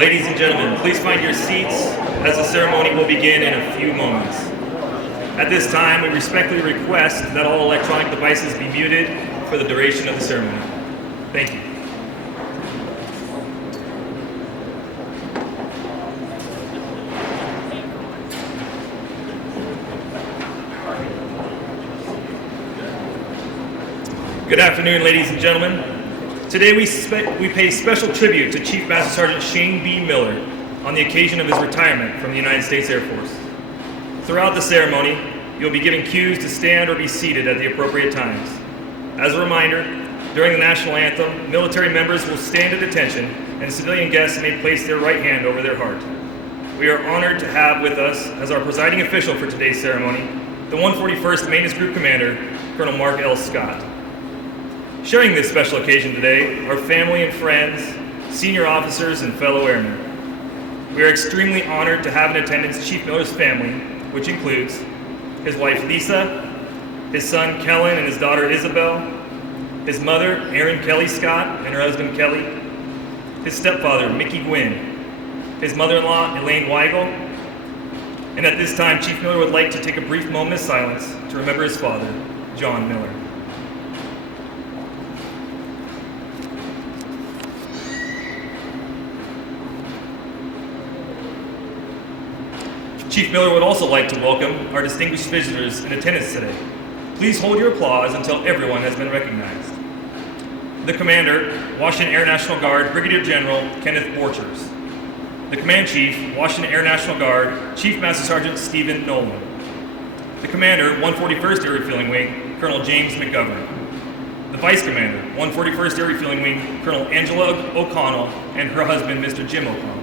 Ladies and gentlemen, please find your seats as the ceremony will begin in a few moments. At this time, we respectfully request that all electronic devices be muted for the duration of the ceremony. Thank you. Good afternoon, ladies and gentlemen. Today we pay special tribute to Chief Master Sergeant Shane B. Miller on the occasion of his retirement from the United States Air Force. Throughout the ceremony, you'll be given cues to stand or be seated at the appropriate times. As a reminder, during the national anthem, military members will stand at attention and civilian guests may place their right hand over their heart. We are honored to have with us, as our presiding official for today's ceremony, the 141st Maintenance Group Commander, Colonel Mark L. Scott. Sharing this special occasion today are family and friends, senior officers, and fellow airmen. We are extremely honored to have in attendance Chief Miller's family, which includes his wife Lisa, his son Kellen and his daughter Isabel, his mother Erin Kelly Scott and her husband Kelly, his stepfather Mickey Gwynn, his mother-in-law Elaine Weigel, and at this time Chief Miller would like to take a brief moment of silence to remember his father, John Miller. Chief Miller would also like to welcome our distinguished visitors in attendance today. Please hold your applause until everyone has been recognized. The Commander, Washington Air National Guard, Brigadier General Kenneth Borchers. The Command Chief, Washington Air National Guard, Chief Master Sergeant Stephen Nolan. The Commander, 141st Air Refueling Wing, Colonel James McGovern. The Vice Commander, 141st Air Refueling Wing, Colonel Angela O'Connell and her husband, Mr. Jim O'Connell.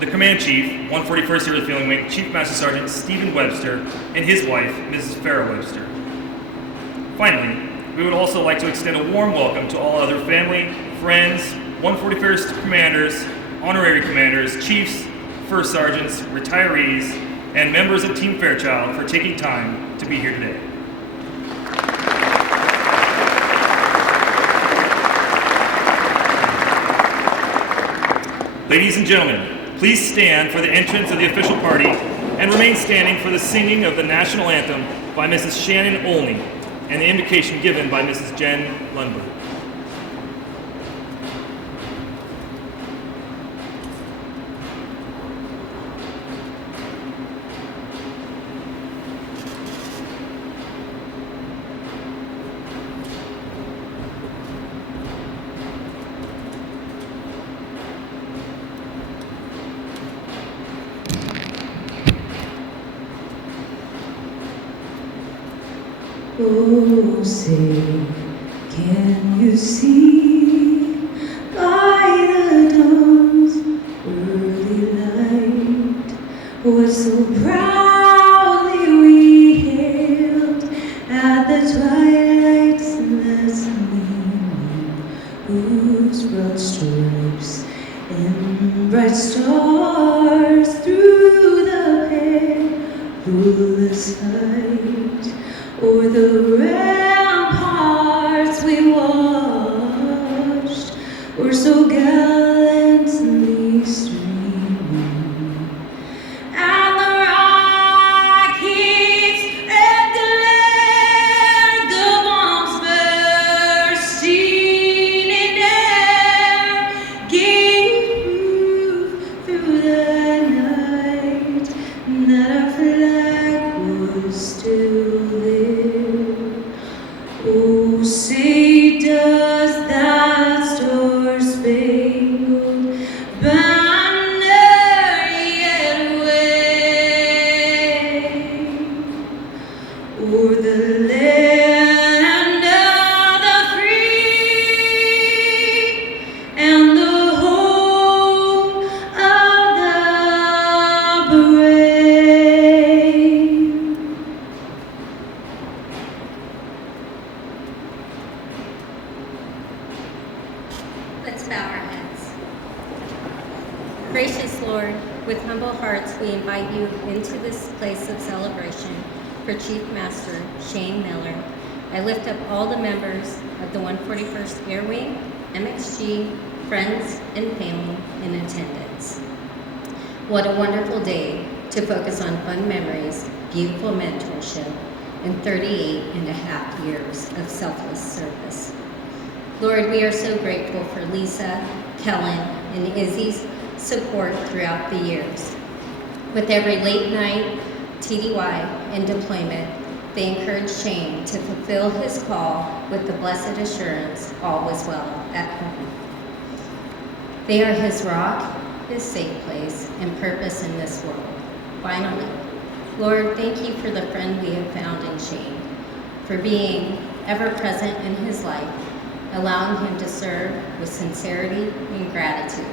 The Command Chief, 141st Air Refueling Wing, Chief Master Sergeant Stephen Webster, and his wife, Mrs. Farrah Webster. Finally, we would also like to extend a warm welcome to all other family, friends, 141st Commanders, Honorary Commanders, Chiefs, First Sergeants, retirees, and members of Team Fairchild for taking time to be here today. Ladies and gentlemen, please stand for the entrance of the official party and remain standing for the singing of the national anthem by Mrs. Shannon Olney and the invocation given by Mrs. Jen Lundberg. Oh, say, can you see by the dawn's early light what so proudly we hailed at the twilight's last gleaming, whose broad stripes and bright stars through the perilous height o'er the ramparts we watched were so gallantly streaming, and the rockets red glared, the bombs bursting in air gave proof through the night that our flag was still there. Oh, say does that star-spangled banner yet wave o'er the land of the free and the home of the brave? Let's bow our heads. Gracious Lord, with humble hearts we invite you into this place of celebration for Chief Master Shane Miller. I lift up all the members of the 141st Air Wing, MXG, friends and family in attendance. What a wonderful day to focus on fun memories, beautiful mentorship, and 38 and a half years of selfless service. Lord, we are so grateful for Lisa, Kellen, and Izzy's support throughout the years. With every late night, TDY, and deployment, they encourage Shane to fulfill his call with the blessed assurance all was well at home. They are his rock, his safe place, and purpose in this world. Finally, Lord, thank you for the friend we have found in Shane, for being ever present in his life, allowing him to serve with sincerity and gratitude.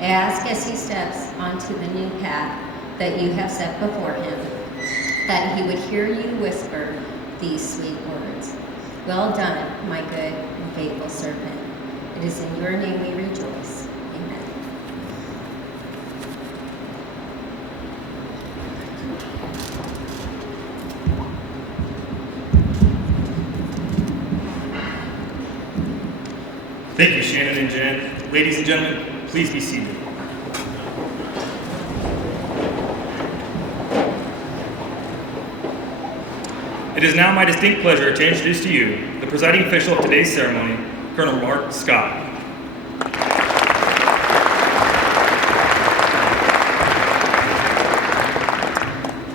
I ask as he steps onto the new path that you have set before him, that he would hear you whisper these sweet words. Well done, my good and faithful servant. It is in your name we rejoice. Amen. Thank you, Shannon and Jen. Ladies and gentlemen, please be seated. It is now my distinct pleasure to introduce to you the presiding official of today's ceremony, Colonel Mark Scott.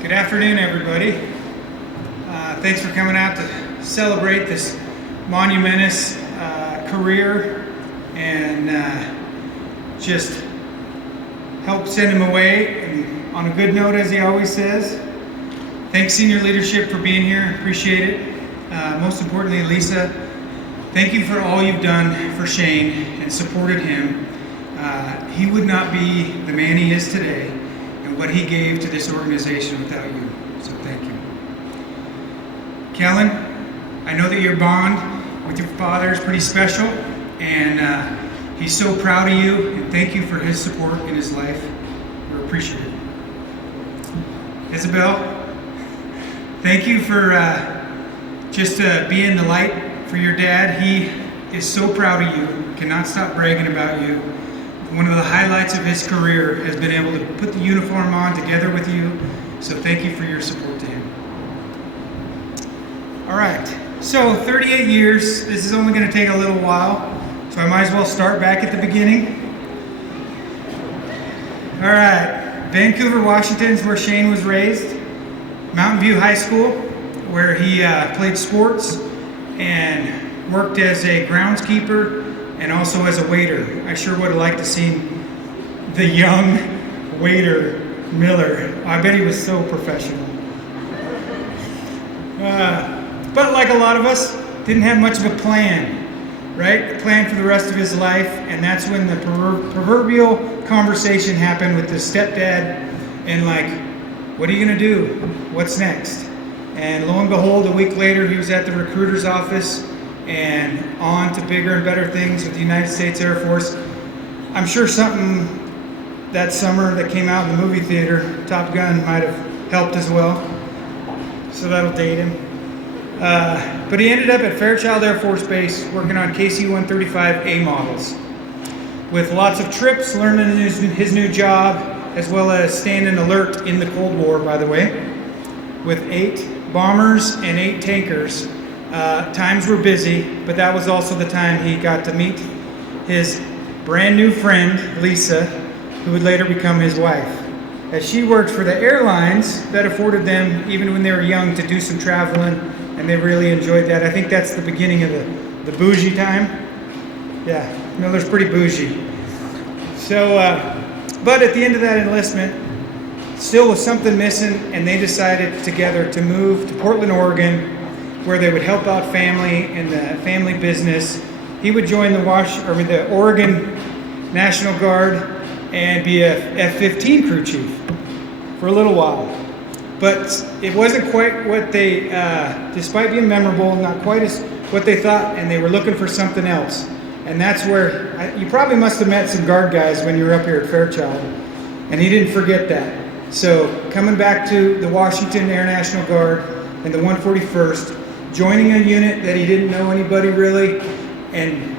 Good afternoon, everybody. Thanks for coming out to celebrate this monumentous career and just help send him away and on a good note, as he always says. Thanks, senior leadership, for being here. Appreciate it. Most importantly, Lisa, thank you for all you've done for Shane and supported him. He would not be the man he is today and what he gave to this organization without you. So thank you. Kellen, I know that your bond with your father is pretty special, and he's so proud of you, and thank you for his support in his life. We're appreciative. Isabel, thank you for just being the light for your dad. He is so proud of you, cannot stop bragging about you. One of the highlights of his career has been able to put the uniform on together with you, so thank you for your support to him. All right, so 38 years, this is only going to take a little while, so I might as well start back at the beginning. All right, Vancouver, Washington is where Shane was raised. Mountain View High School, where he played sports and worked as a groundskeeper and also as a waiter. I sure would have liked to see the young waiter Miller. I bet he was so professional. But like a lot of us, didn't have much of a plan, right? A plan for the rest of his life, and that's when the proverbial conversation happened with his stepdad and like, what are you gonna do? What's next? And lo and behold, a week later, he was at the recruiter's office and on to bigger and better things with the United States Air Force. I'm sure something that summer that came out in the movie theater, Top Gun, might have helped as well. So that'll date him. But he ended up at Fairchild Air Force Base working on KC-135A models. With lots of trips, learning his new job, as well as standing alert in the Cold War, by the way. With 8 bombers and 8 tankers. Times were busy, but that was also the time he got to meet his brand new friend, Lisa, who would later become his wife. As she worked for the airlines, that afforded them, even when they were young, to do some traveling, and they really enjoyed that. I think that's the beginning of the bougie time. Yeah, Miller's pretty bougie. So, but at the end of that enlistment, still was something missing, and they decided together to move to Portland, Oregon, where they would help out family in the family business. He would join the Oregon National Guard and be a F-15 crew chief for a little while. But it wasn't quite what they, despite being memorable, not quite as what they thought, and they were looking for something else. And that's where, you probably must have met some guard guys when you were up here at Fairchild, and he didn't forget that. So coming back to the Washington Air National Guard and the 141st, joining a unit that he didn't know anybody really, and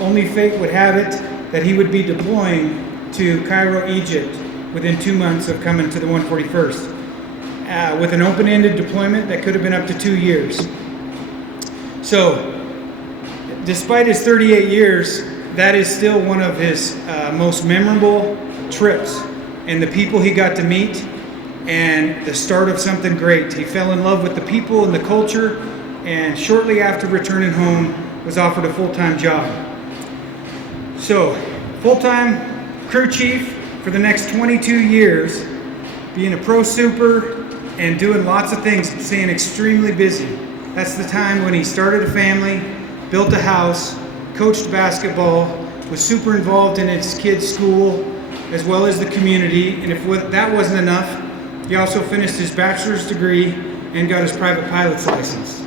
only fate would have it, that he would be deploying to Cairo, Egypt within 2 months of coming to the 141st, with an open-ended deployment that could have been up to 2 years. So, despite his 38 years, that is still one of his most memorable trips, and the people he got to meet, and the start of something great. He fell in love with the people and the culture, and shortly after returning home, was offered a full-time job. So, full-time crew chief for the next 22 years, being a pro super and doing lots of things, staying extremely busy. That's the time when he started a family, built a house, coached basketball, was super involved in his kids' school, as well as the community. And if that wasn't enough, he also finished his bachelor's degree and got his private pilot's license.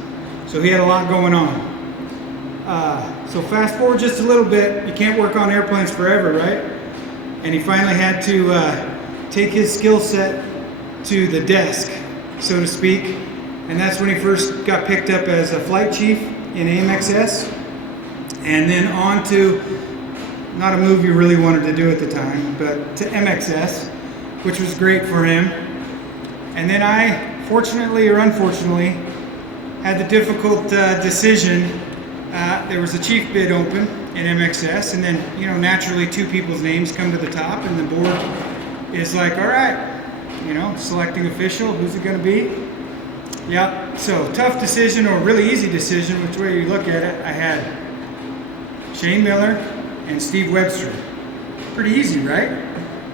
So he had a lot going on. So fast forward just a little bit, you can't work on airplanes forever, right? And he finally had to take his skill set to the desk, so to speak. And that's when he first got picked up as a flight chief in AMXS. And then on to, not a move you really wanted to do at the time, but to MXS, which was great for him. And then I, fortunately or unfortunately, had the difficult decision. There was a chief bid open in MXS, and then, naturally 2 people's names come to the top, and the board is like, all right, selecting official, who's it going to be? Yep, so tough decision, or really easy decision, which way you look at it. I had Shane Miller and Steve Webster. Pretty easy, right?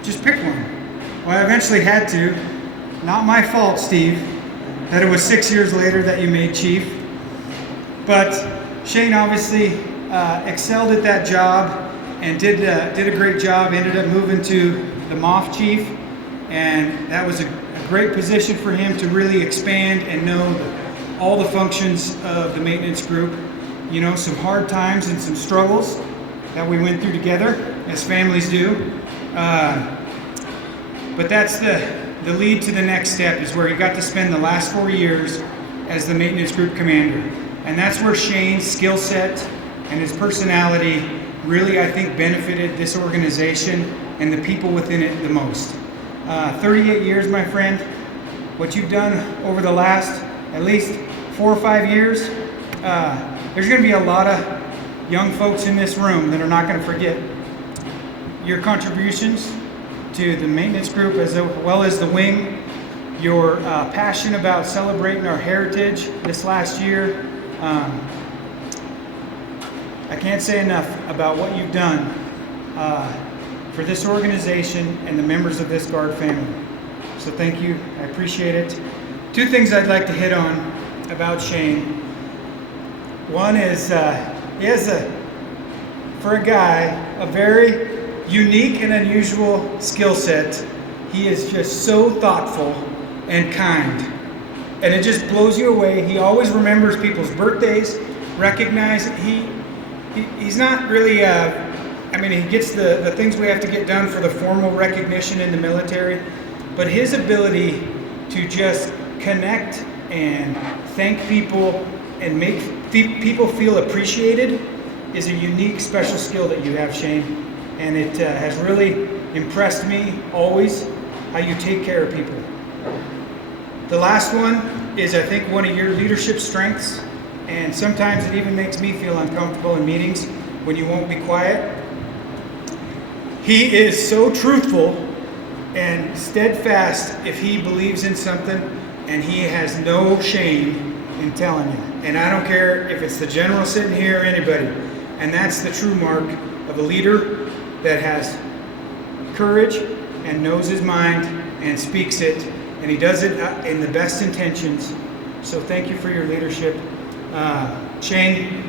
Just pick one. Well, I eventually had to. Not my fault, Steve, that it was 6 years later that you made chief. But Shane obviously excelled at that job and did a great job. Ended up moving to the MOF chief, and that was a great position for him to really expand and know all the functions of the maintenance group. Some hard times and some struggles that we went through together, as families do. But that's the lead to the next step, is where he got to spend the last 4 years as the maintenance group commander. And that's where Shane's skill set and his personality really, I think, benefited this organization and the people within it the most. 38 years, my friend. What you've done over the last at least 4 or 5 years, there's going to be a lot of young folks in this room that are not going to forget your contributions to the maintenance group as well as the wing, your passion about celebrating our heritage this last year. I can't say enough about what you've done for this organization and the members of this Guard family. So thank you. I appreciate it. 2 things I'd like to hit on about Shane. One is he has for a guy, a very unique and unusual skill set. He is just so thoughtful and kind. And it just blows you away. He always remembers people's birthdays, he's not really, he gets the things we have to get done for the formal recognition in the military, but his ability to just connect and thank people and make people feel appreciated is a unique, special skill that you have, Shane. And it has really impressed me always how you take care of people. The last one is, I think, one of your leadership strengths, and sometimes it even makes me feel uncomfortable in meetings when you won't be quiet. He is so truthful and steadfast if he believes in something, and he has no shame in telling you. And I don't care if it's the general sitting here or anybody. And that's the true mark of a leader that has courage and knows his mind and speaks it, and he does it in the best intentions. So thank you for your leadership. Shane,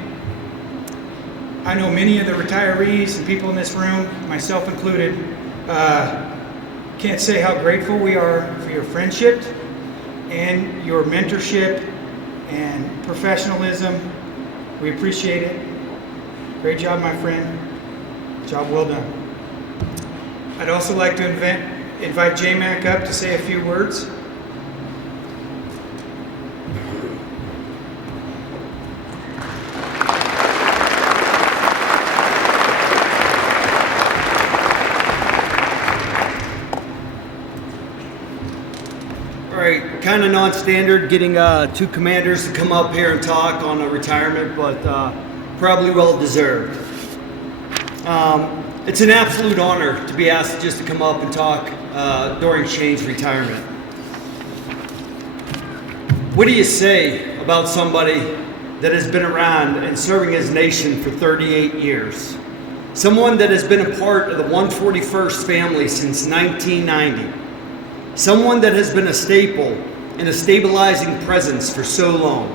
I know many of the retirees and people in this room, myself included, can't say how grateful we are for your friendship and your mentorship and professionalism. We appreciate it. Great job, my friend. Job well done. I'd also like to invite J-Mac up to say a few words. kind of non-standard getting two commanders to come up here and talk on a retirement, but probably well deserved. It's an absolute honor to be asked just to come up and talk during Shane's retirement. What do you say about somebody that has been around and serving his nation for 38 years? Someone that has been a part of the 141st family since 1990. Someone that has been a staple and a stabilizing presence for so long.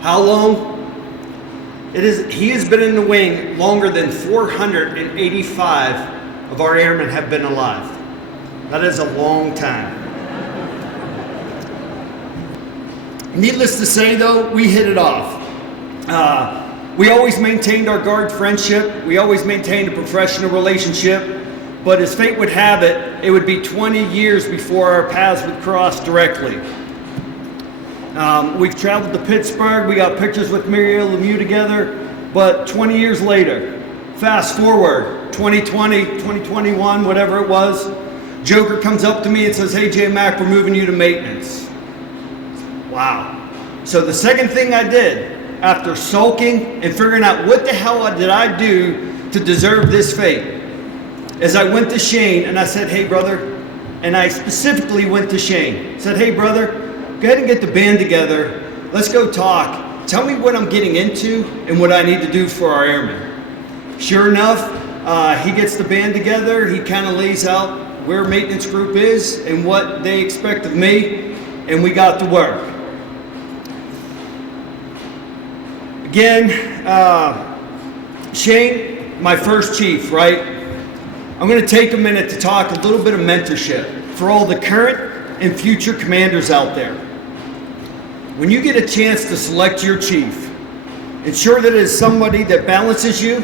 How long? He has been in the wing longer than 485 of our airmen have been alive. That is a long time. Needless to say, though, we hit it off. We always maintained our guard friendship. We always maintained a professional relationship. But as fate would have it, it would be 20 years before our paths would cross directly. We've traveled to Pittsburgh. We got pictures with Mario Lemieux together. But 20 years later, fast forward, 2020, 2021, whatever it was, Joker comes up to me and says, "Hey, J-Mac, we're moving you to maintenance." Wow. So the second thing I did, after sulking and figuring out what the hell did I do to deserve this fate, is I went to Shane and I said, "Hey, brother," and I specifically went to Shane, said, "Hey, brother, go ahead and get the band together. Let's go talk. Tell me what I'm getting into and what I need to do for our airmen." Sure enough, he gets the band together. He kind of lays out where maintenance group is and what they expect of me, and we got to work. Again, Shane, my first chief, right? I'm going to take a minute to talk a little bit of mentorship for all the current and future commanders out there. When you get a chance to select your chief, ensure that it is somebody that balances you,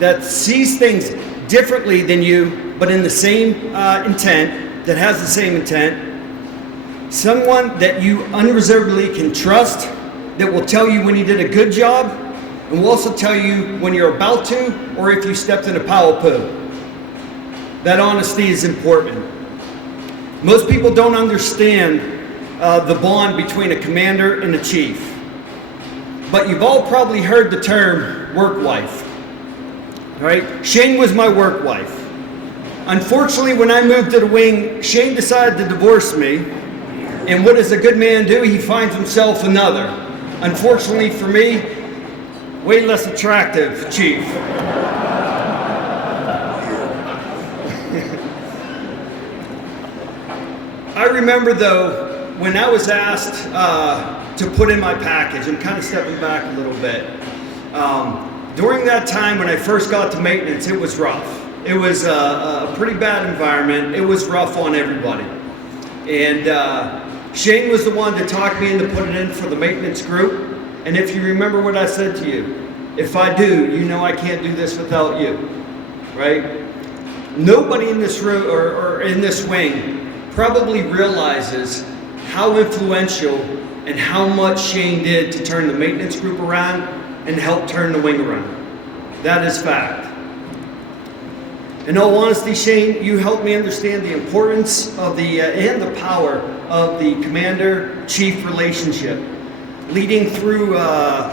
that sees things differently than you, but in the same intent, that has the same intent. Someone that you unreservedly can trust, that will tell you when you did a good job, and will also tell you when you're about to, or if you stepped in a pile of poo. That honesty is important. Most people don't understand the bond between a commander and a chief. But you've all probably heard the term work wife. Right? Shane was my work wife. Unfortunately, when I moved to the wing, Shane decided to divorce me. And what does a good man do? He finds himself another. Unfortunately for me, way less attractive chief. I remember, though, when I was asked to put in my package, I'm kind of stepping back a little bit. During that time when I first got to maintenance, it was rough. It was a pretty bad environment. It was rough on everybody. And Shane was the one that talked me into putting in for the maintenance group. And if you remember what I said to you, if I do, you know I can't do this without you, right? Nobody in this room or in this wing probably realizes how influential and how much Shane did to turn the maintenance group around and help turn the wing around. That is fact. In all honesty, Shane, you helped me understand the importance of and the power of the commander-chief relationship, leading through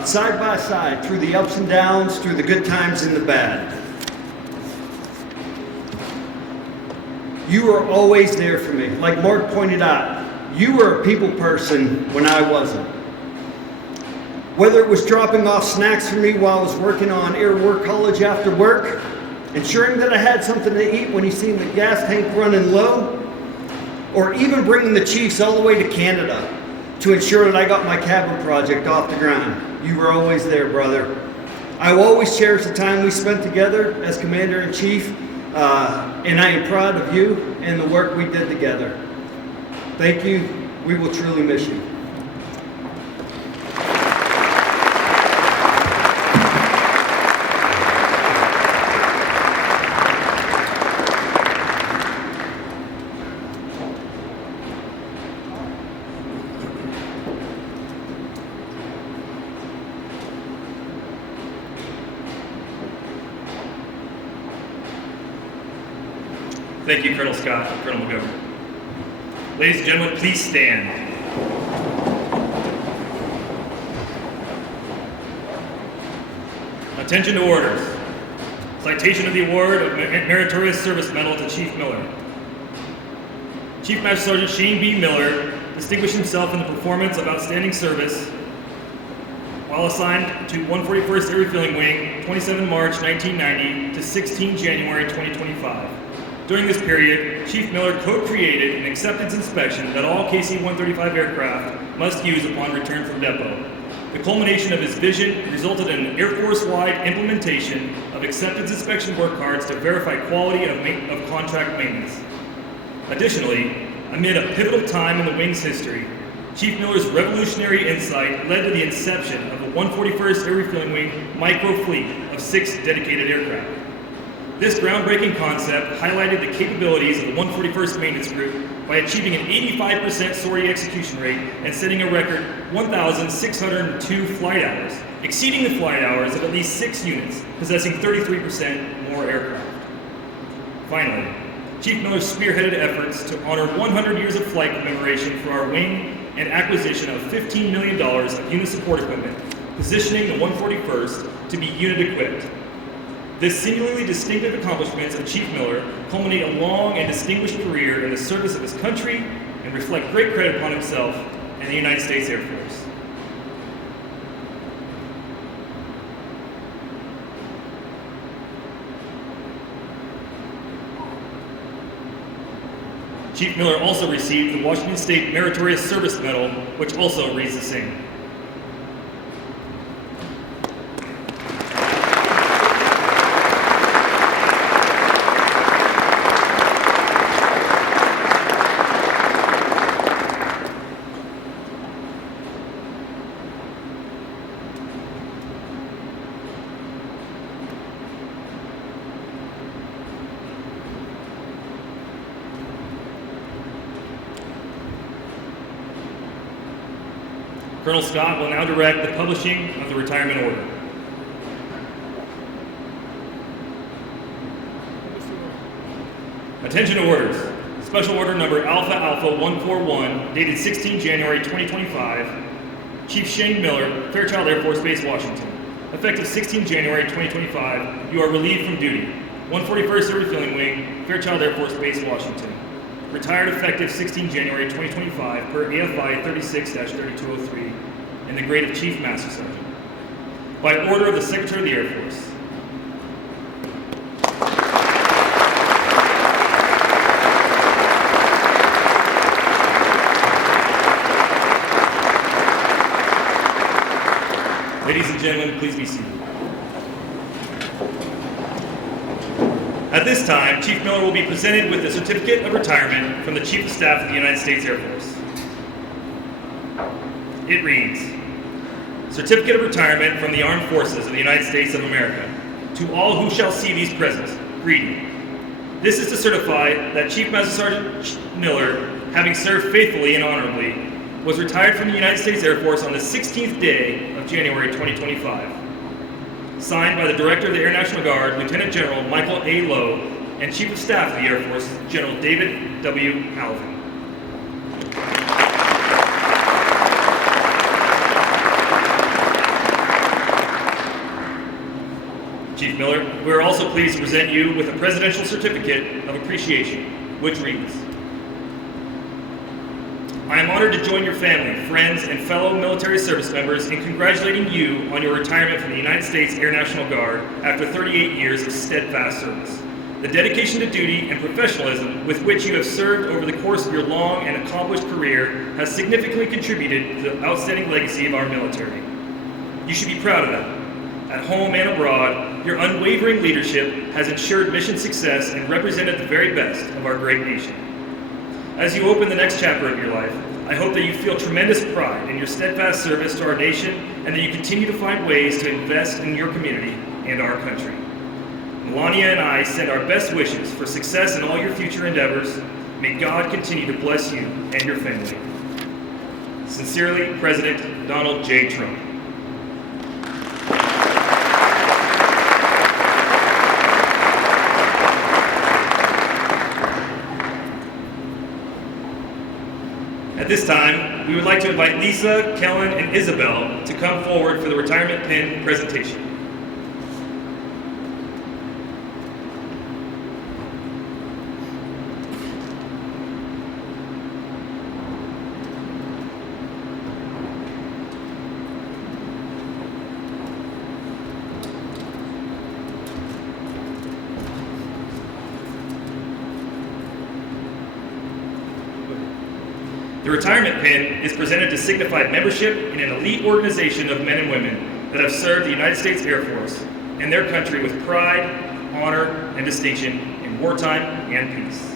side by side, through the ups and downs, through the good times and the bad. You were always there for me. Like Mark pointed out, you were a people person when I wasn't. Whether it was dropping off snacks for me while I was working on Air War College after work, ensuring that I had something to eat when you seen the gas tank running low, or even bringing the chiefs all the way to Canada to ensure that I got my cabin project off the ground. You were always there, brother. I will always cherish the time we spent together as Commander-in-Chief, and I am proud of you and the work we did together. Thank you. We will truly miss you. Thank you, Colonel Scott and Colonel McGovern. Ladies and gentlemen, please stand. Attention to orders. Citation of the award of Meritorious Service Medal to Chief Miller. Chief Master Sergeant Shane B. Miller distinguished himself in the performance of outstanding service while assigned to 141st Air Refueling Wing 27 March 1990 to 16 January 2025. During this period, Chief Miller co-created an acceptance inspection that all KC-135 aircraft must use upon return from depot. The culmination of his vision resulted in an Air Force-wide implementation of acceptance inspection work cards to verify quality of contract maintenance. Additionally, amid a pivotal time in the Wing's history, Chief Miller's revolutionary insight led to the inception of the 141st Air Refueling Wing micro fleet of 6 dedicated aircraft. This groundbreaking concept highlighted the capabilities of the 141st Maintenance Group by achieving an 85% sortie execution rate and setting a record 1,602 flight hours, exceeding the flight hours of at least 6 units, possessing 33% more aircraft. Finally, Chief Miller spearheaded efforts to honor 100 years of flight commemoration for our wing and acquisition of $15 million of unit support equipment, positioning the 141st to be unit equipped. This singularly distinctive accomplishments of Chief Miller culminate a long and distinguished career in the service of his country and reflect great credit upon himself and the United States Air Force. Chief Miller also received the Washington State Meritorious Service Medal, which also reads the same. Colonel Scott will now direct the publishing of the retirement order. Attention to orders. Special order number Alpha Alpha 141, dated 16 January 2025. Chief Shane Miller, Fairchild Air Force Base, Washington. Effective 16 January 2025, you are relieved from duty. 141st Air Refueling Wing, Fairchild Air Force Base, Washington. Retired effective 16 January 2025 per AFI 36-3203 in the grade of Chief Master Sergeant. By order of the Secretary of the Air Force. Ladies and gentlemen, please be seated. At this time, Chief Miller will be presented with a certificate of retirement from the Chief of Staff of the United States Air Force. It reads, Certificate of Retirement from the Armed Forces of the United States of America. To all who shall see these present, greeting. This is to certify that Chief Master Sergeant Miller, having served faithfully and honorably, was retired from the United States Air Force on the 16th day of January 2025. Signed by the Director of the Air National Guard, Lieutenant General Michael A. Lowe, and Chief of Staff of the Air Force, General David W. Alvin. Chief Miller, we are also pleased to present you with a Presidential Certificate of Appreciation, which reads, I am honored to join your family, friends, and fellow military service members in congratulating you on your retirement from the United States Air National Guard after 38 years of steadfast service. The dedication to duty and professionalism with which you have served over the course of your long and accomplished career has significantly contributed to the outstanding legacy of our military. You should be proud of that. At home and abroad, your unwavering leadership has ensured mission success and represented the very best of our great nation. As you open the next chapter of your life, I hope that you feel tremendous pride in your steadfast service to our nation and that you continue to find ways to invest in your community and our country. Melania and I send our best wishes for success in all your future endeavors. May God continue to bless you and your family. Sincerely, President Donald J. Trump. At this time, we would like to invite Lisa, Kellen, and Isabel to come forward for the retirement pin presentation. The retirement pin is presented to signify membership in an elite organization of men and women that have served the United States Air Force and their country with pride, honor, and distinction in wartime and peace.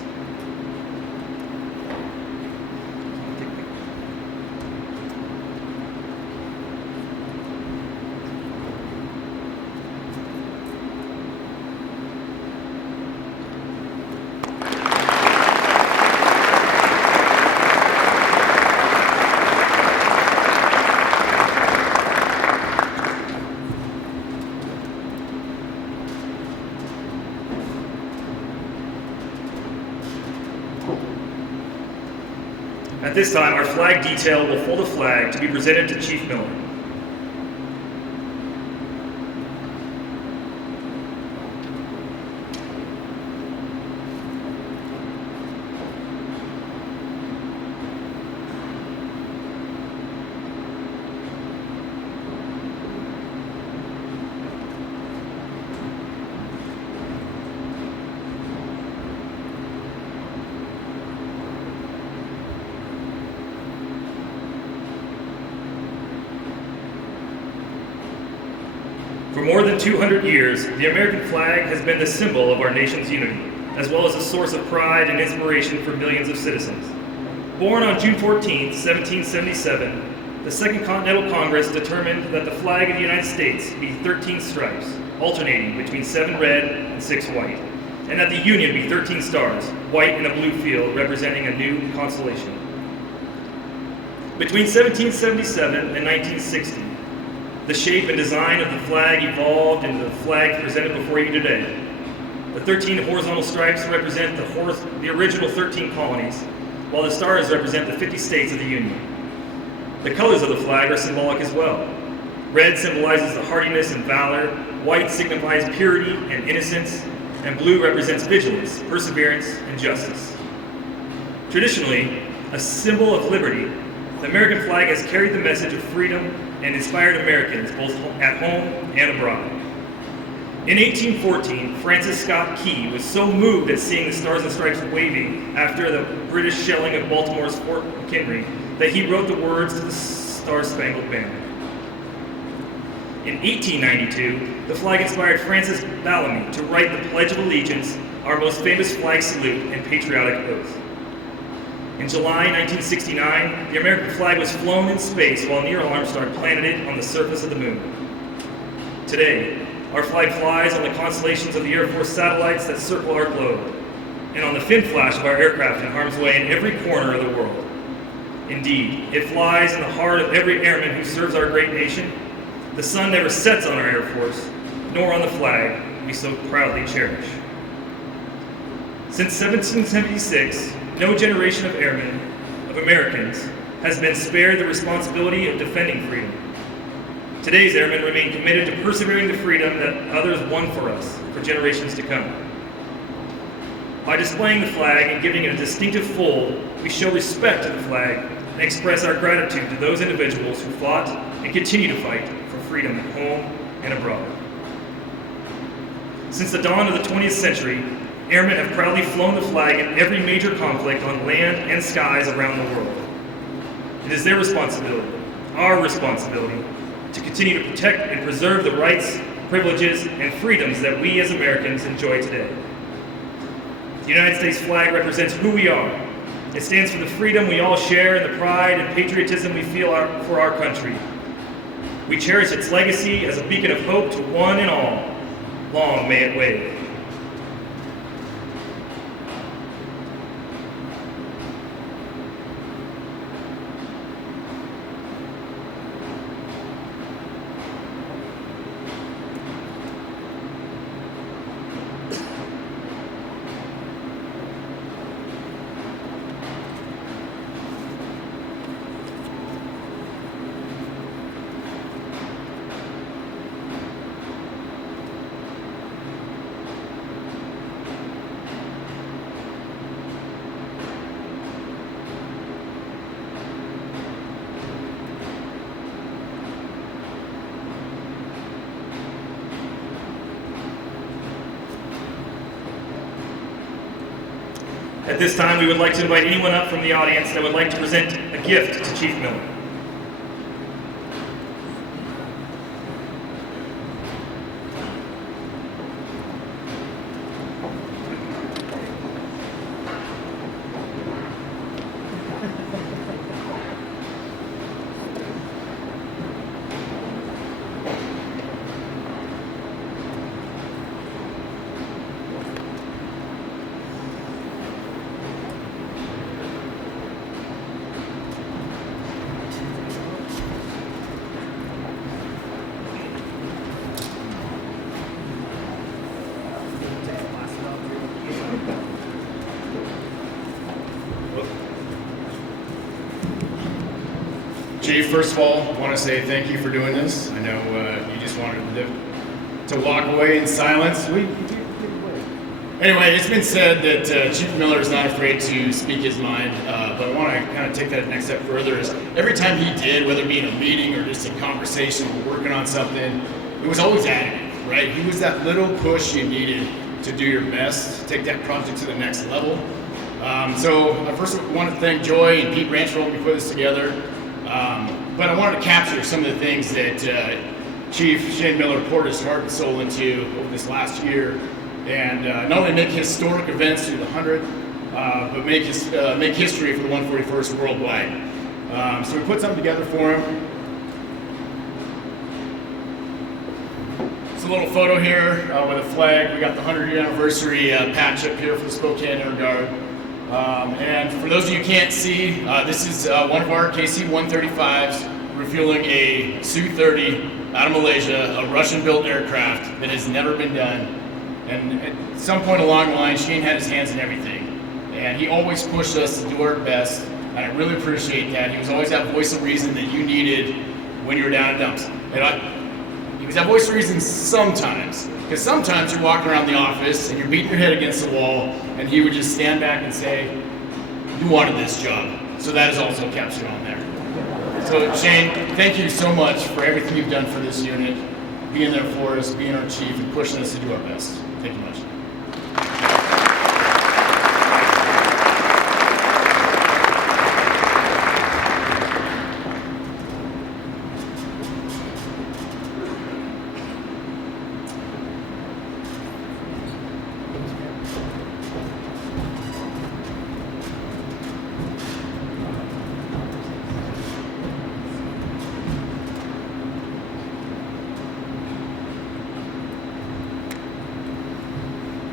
At this time, our flag detail will fold a flag to be presented to Chief Miller. For more than 200 years, the American flag has been the symbol of our nation's unity, as well as a source of pride and inspiration for millions of citizens. Born on June 14, 1777, the Second Continental Congress determined that the flag of the United States be 13 stripes, alternating between 7 red and 6 white, and that the Union be 13 stars, white in a blue field, representing a new constellation. Between 1777 and 1960, the shape and design of the flag evolved into the flag presented before you today. The 13 horizontal stripes represent the original 13 colonies, while the stars represent the 50 states of the Union. The colors of the flag are symbolic as well. Red symbolizes the hardiness and valor, white signifies purity and innocence, and blue represents vigilance, perseverance, and justice. Traditionally, a symbol of liberty, the American flag has carried the message of freedom and inspired Americans both at home and abroad. In 1814, Francis Scott Key was so moved at seeing the Stars and Stripes waving after the British shelling of Baltimore's Fort McHenry that he wrote the words to the Star-Spangled Banner. In 1892, the flag inspired Francis Bellamy to write the Pledge of Allegiance, our most famous flag salute and patriotic oath. In July 1969, the American flag was flown in space while Neil Armstrong planted it on the surface of the moon. Today, our flag flies on the constellations of the Air Force satellites that circle our globe, and on the fin flash of our aircraft in harm's way in every corner of the world. Indeed, it flies in the heart of every airman who serves our great nation. The sun never sets on our Air Force, nor on the flag we so proudly cherish. Since 1776, no generation of airmen, of Americans, has been spared the responsibility of defending freedom. Today's airmen remain committed to persevering the freedom that others won for us for generations to come. By displaying the flag and giving it a distinctive fold, we show respect to the flag and express our gratitude to those individuals who fought and continue to fight for freedom at home and abroad. Since the dawn of the 20th century, airmen have proudly flown the flag in every major conflict on land and skies around the world. It is their responsibility, our responsibility, to continue to protect and preserve the rights, privileges, and freedoms that we as Americans enjoy today. The United States flag represents who we are. It stands for the freedom we all share and the pride and patriotism we feel for our country. We cherish its legacy as a beacon of hope to one and all. Long may it wave. At this time, we would like to invite anyone up from the audience that would like to present a gift to Chief Miller. Chief, first of all, I want to say thank you for doing this. I know you just wanted to walk away in silence. Anyway, it's been said that Chief Miller is not afraid to speak his mind, but I want to kind of take that next step further. Is every time he did, whether it be in a meeting or just a conversation or working on something, it was always additive, right? He was that little push you needed to do your best, take that project to the next level. So I first want to thank Joy and Pete Branch for helping me put this together. But I wanted to capture some of the things that Chief Shane Miller poured his heart and soul into over this last year, and not only make historic events through the 100, but make history for the 141st worldwide. So we put something together for him. It's a little photo here with a flag. We got the 100-year anniversary patch up here for the Spokane Air Guard. And for those of you who can't see, this is one of our KC-135s refueling a Su-30 out of Malaysia, a Russian-built aircraft that has never been done. And at some point along the line, Shane had his hands in everything. And he always pushed us to do our best, and I really appreciate that. He was always that voice of reason that you needed when you were down at dumps. And he was that voice of reason sometimes, because sometimes you're walking around the office and you're beating your head against the wall, and he would just stand back and say, "You wanted this job." So that is also captured on there. So Shane, thank you so much for everything you've done for this unit, being there for us, being our chief, and pushing us to do our best. Thank you much.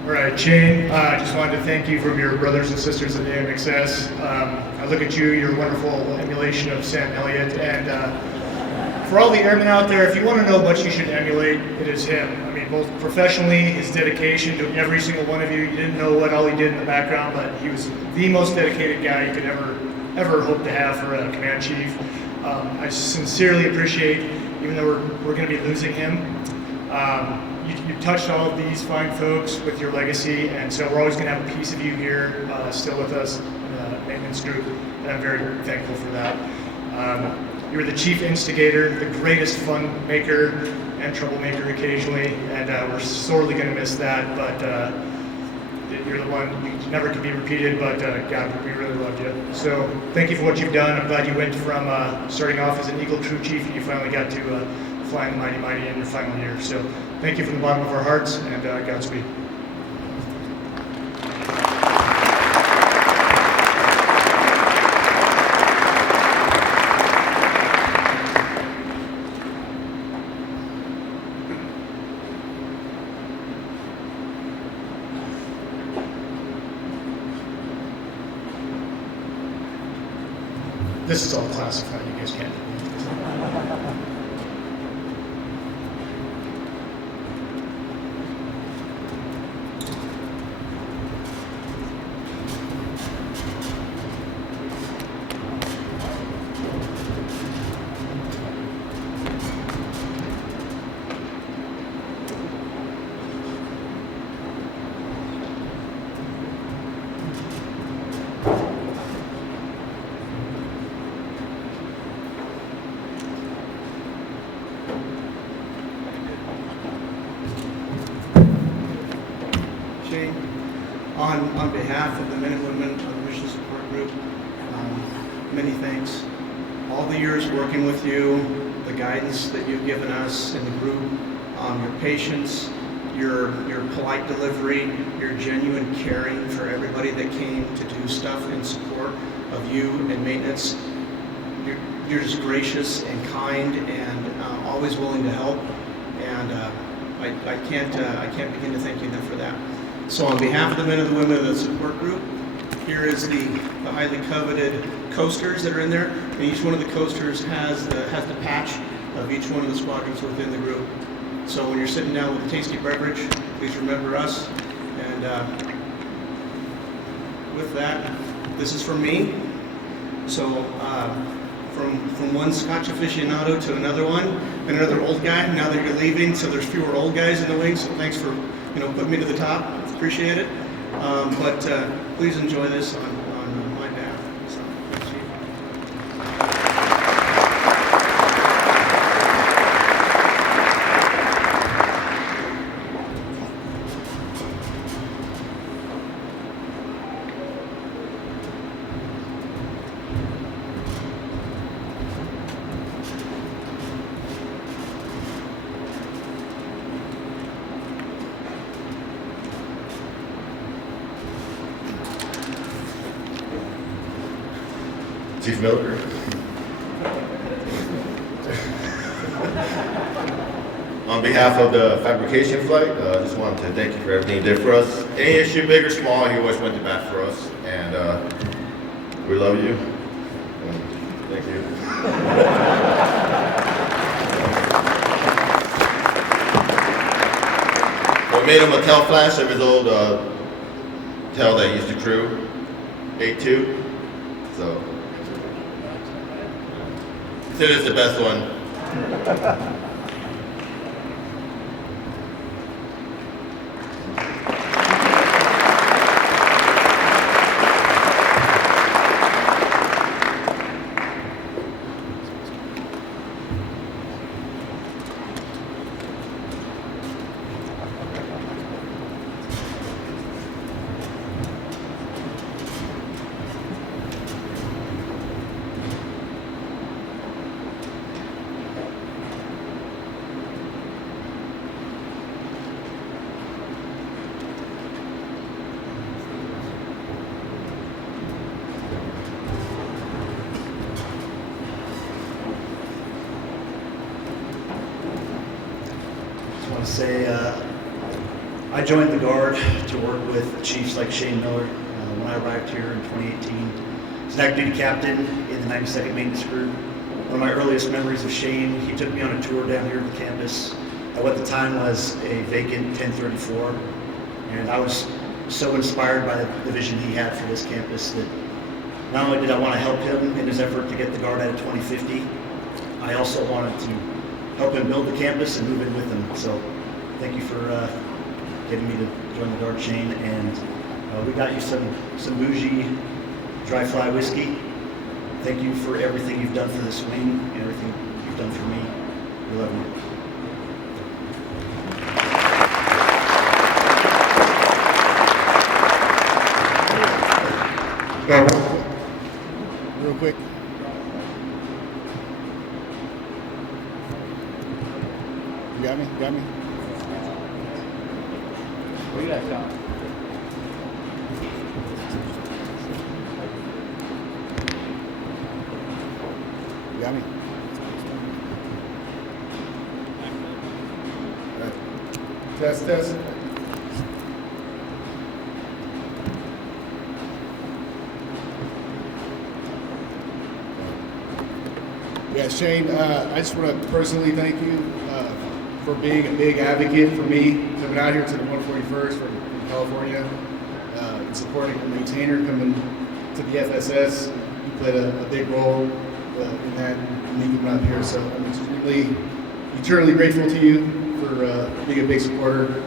All right, Shane, I just wanted to thank you from your brothers and sisters at AMXS. I look at you, you're a wonderful emulation of Sam Elliott, and for all the airmen out there, if you want to know what you should emulate, it is him. I mean, both professionally, his dedication to every single one of you. You didn't know what all he did in the background, but he was the most dedicated guy you could ever hope to have for a command chief. I sincerely appreciate, even though we're going to be losing him, you touched all of these fine folks with your legacy, and so we're always going to have a piece of you here still with us in the maintenance group, and I'm very thankful for that. You were the chief instigator, the greatest fun maker and troublemaker occasionally, and we're sorely going to miss that, but you're the one, you never can be repeated, but God, we really loved you. So thank you for what you've done. I'm glad you went from starting off as an Eagle Crew Chief and you finally got to flying the Mighty Mighty in your final year. So thank you from the bottom of our hearts, and Godspeed. This is all classified, you guys can't. On behalf of the men and women of the Mission Support Group, many thanks. All the years working with you, the guidance that you've given us in the group, your patience, your polite delivery, your genuine caring for everybody that came to do stuff in support of you and maintenance. You're just gracious and kind and always willing to help, and I can't begin to thank you enough for that. So on behalf of the men and the women of the support group, here is the highly coveted coasters that are in there, and each one of the coasters has the patch of each one of the squadrons within the group. So when you're sitting down with a tasty beverage, please remember us. And with that, this is from me. So from one Scotch aficionado to another one, and another old guy. Now that you're leaving, so there's fewer old guys in the wings. So thanks for putting me to the top. Appreciate it. But please enjoy this on my behalf. So, thanks, Chief. Chief Miller. On behalf of the fabrication flight, I just wanted to thank you for everything you did for us. Any issue, big or small, you always went to bat for us, and we love you. Thank you. We made him a tail flash of his old tail that he used to crew, 8.2. So. It is the best one. Say I joined the Guard to work with chiefs like Shane Miller when I arrived here in 2018. As an active duty captain in the 92nd Maintenance Group. One of my earliest memories of Shane, he took me on a tour down here to the campus at what the time was a vacant 1034, and I was so inspired by the vision he had for this campus that not only did I want to help him in his effort to get the Guard out of 2050, I also wanted to help him build the campus and move in with him. So thank you for getting me to join the Guard, Shane, and we got you some bougie dry fly whiskey. Thank you for everything you've done for this wing and everything you've done for me. We love you. Real quick. You got me? Got me? Where you guys going? You got me? All right. Test. Yeah, Shane, I just want to personally thank you for being a big advocate for me coming out here to the 141st from California and supporting the maintainer coming to the FSS. You played a big role in that, and me coming out here. So I'm extremely, eternally grateful to you for being a big supporter.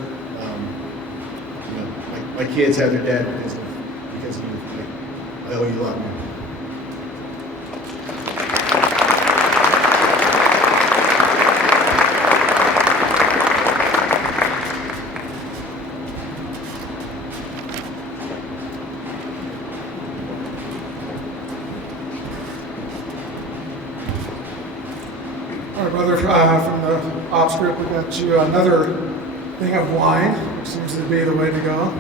My kids have their dad because of you. I owe you a lot more. brother from the ops group, we got you another thing of wine, which seems to be the way to go.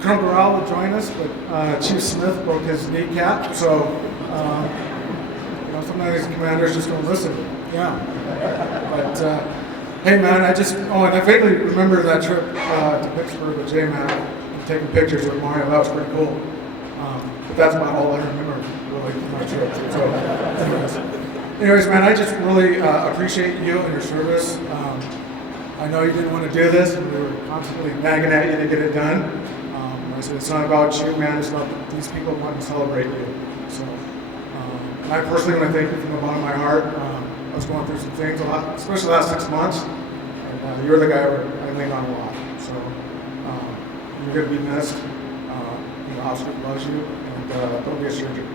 Colonel Doral will join us, but Chief Smith broke his kneecap, so sometimes these commanders just don't listen. Yeah. But hey, man, I vaguely remember that trip to Pittsburgh with J-Man, taking pictures with Mario. That was pretty cool. But that's about all I remember really from my trip. So, anyways, man, I just really appreciate you and your service. I know you didn't want to do this, and we were constantly nagging at you to get it done. I said, it's not about you, man. It's about these people wanting to celebrate you. So, I personally want to thank you from the bottom of my heart. I was going through some things a lot, especially the last 6 months. And you're the guy I lean on a lot. So, you're going to be missed. The hospital loves you, and don't be a stranger.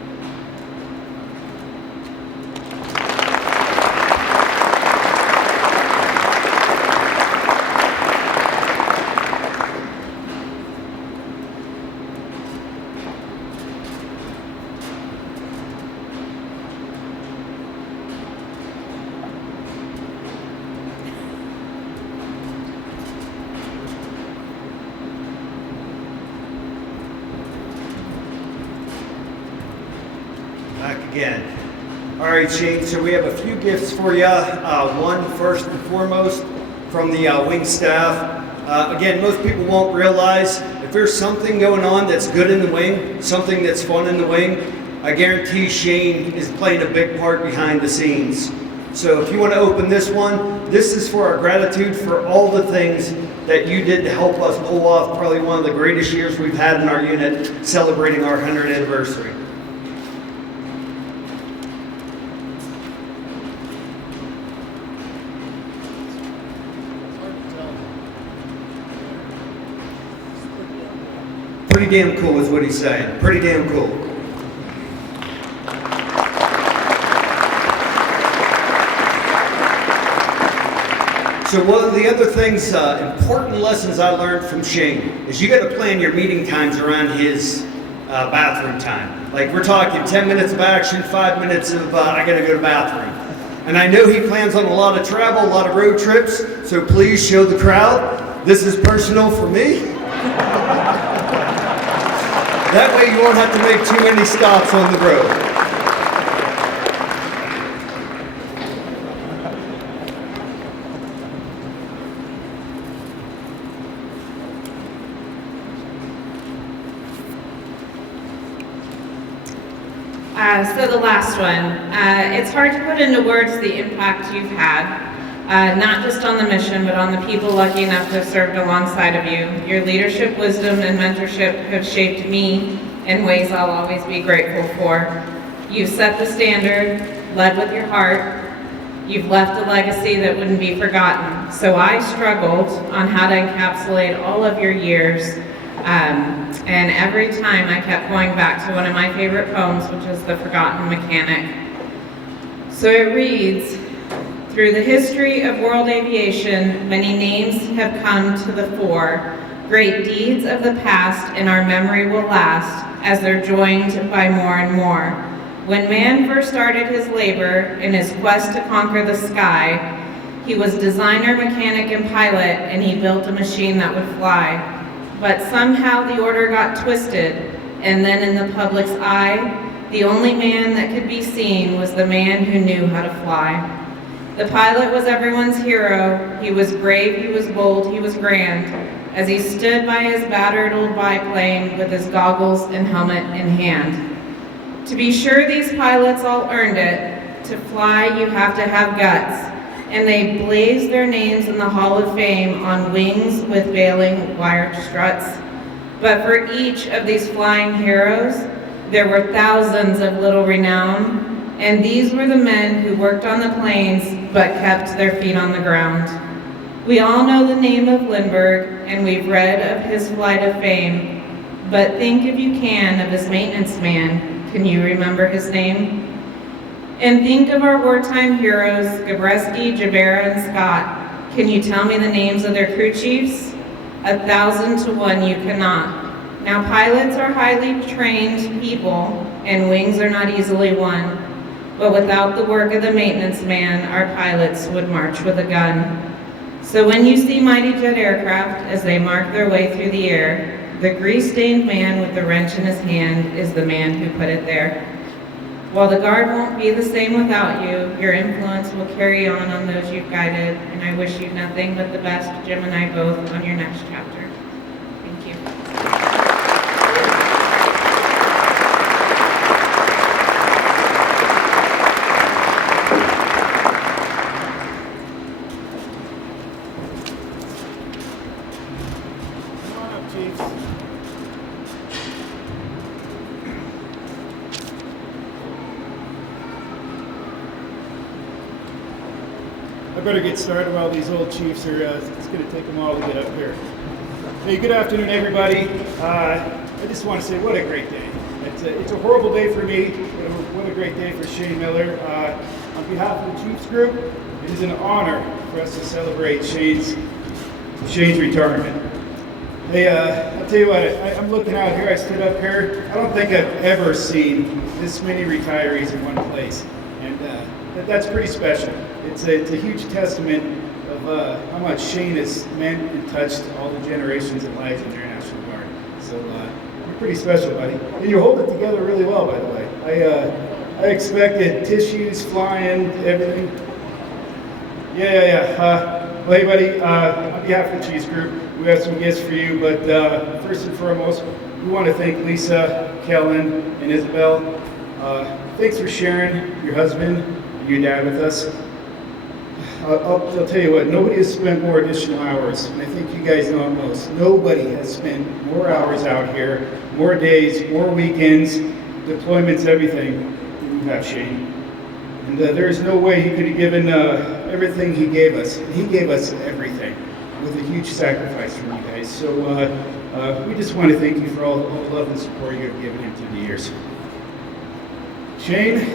Back again. All right, Shane, so we have a few gifts for you. One, first and foremost, from the wing staff. Again, most people won't realize if there's something going on that's good in the wing, something that's fun in the wing, I guarantee Shane is playing a big part behind the scenes. So if you want to open this one, this is for our gratitude for all the things that you did to help us pull off probably one of the greatest years we've had in our unit, celebrating our 100th anniversary. Pretty damn cool is what he's saying. Pretty damn cool. So one of the other things, important lessons I learned from Shane is you got to plan your meeting times around his bathroom time. Like we're talking 10 minutes of action, 5 minutes of I got to go to the bathroom. And I know he plans on a lot of travel, a lot of road trips, so please show the crowd. This is personal for me. That way you won't have to make too many stops on the road. So the last one, it's hard to put into words the impact you've had, not just on the mission, but on the people lucky enough to have served alongside of you. Your leadership, wisdom, and mentorship have shaped me in ways I'll always be grateful for. You've set the standard, led with your heart. You've left a legacy that wouldn't be forgotten. So I struggled on how to encapsulate all of your years. And every time I kept going back to one of my favorite poems, which is The Forgotten Mechanic. So it reads, through the history of world aviation, many names have come to the fore. Great deeds of the past in our memory will last as they're joined by more and more. When man first started his labor in his quest to conquer the sky, he was designer, mechanic, and pilot, and he built a machine that would fly. But somehow the order got twisted, and then in the public's eye, the only man that could be seen was the man who knew how to fly. The pilot was everyone's hero. He was brave, he was bold, he was grand, as he stood by his battered old biplane with his goggles and helmet in hand. To be sure these pilots all earned it. To fly, you have to have guts. And they blazed their names in the Hall of Fame on wings with veiling wire struts. But for each of these flying heroes, there were thousands of little renown, and these were the men who worked on the planes but kept their feet on the ground. We all know the name of Lindbergh, and we've read of his flight of fame, but think if you can of his maintenance man. Can you remember his name? And think of our wartime heroes, Gabreski, Jabera, and Scott. Can you tell me the names of their crew chiefs? 1,000 to 1 you cannot. Now pilots are highly trained people, and wings are not easily won. But without the work of the maintenance man, our pilots would march with a gun. So when you see mighty jet aircraft as they mark their way through the air, the grease-stained man with the wrench in his hand is the man who put it there. While the Guard won't be the same without you, your influence will carry on those you've guided, and I wish you nothing but the best, Jim and I both, on your next chapter. Thank you. Come on up, Chiefs. I better get started while these old chiefs are, it's going to take them all to get up here. Hey, good afternoon, everybody. I just want to say what a great day. It's a horrible day for me. What a great day for Shane Miller. On behalf of the Chiefs group, it is an honor for us to celebrate Shane's retirement. Hey, I'll tell you what, I'm looking out here, I stood up here, I don't think I've ever seen this many retirees in one place. And that's pretty special. It's a huge testament of how much Shane has meant and touched all the generations of lives in the Air National Guard. So you're pretty special, buddy. And you hold it together really well, by the way. I expected tissues flying, everything. Yeah. Well, hey, buddy, on behalf of the Chiefs group, we have some gifts for you, but first and foremost, we want to thank Lisa, Kellen, and Isabel. Thanks for sharing your husband and your dad with us. I'll tell you what, nobody has spent more additional hours, and I think you guys know it most. Nobody has spent more hours out here, more days, more weekends, deployments, everything than you have, Shane. And there's no way he could have given everything he gave us. He gave us everything with a huge sacrifice from you guys. So we just want to thank you for all the love and support you have given him through the years. Shane,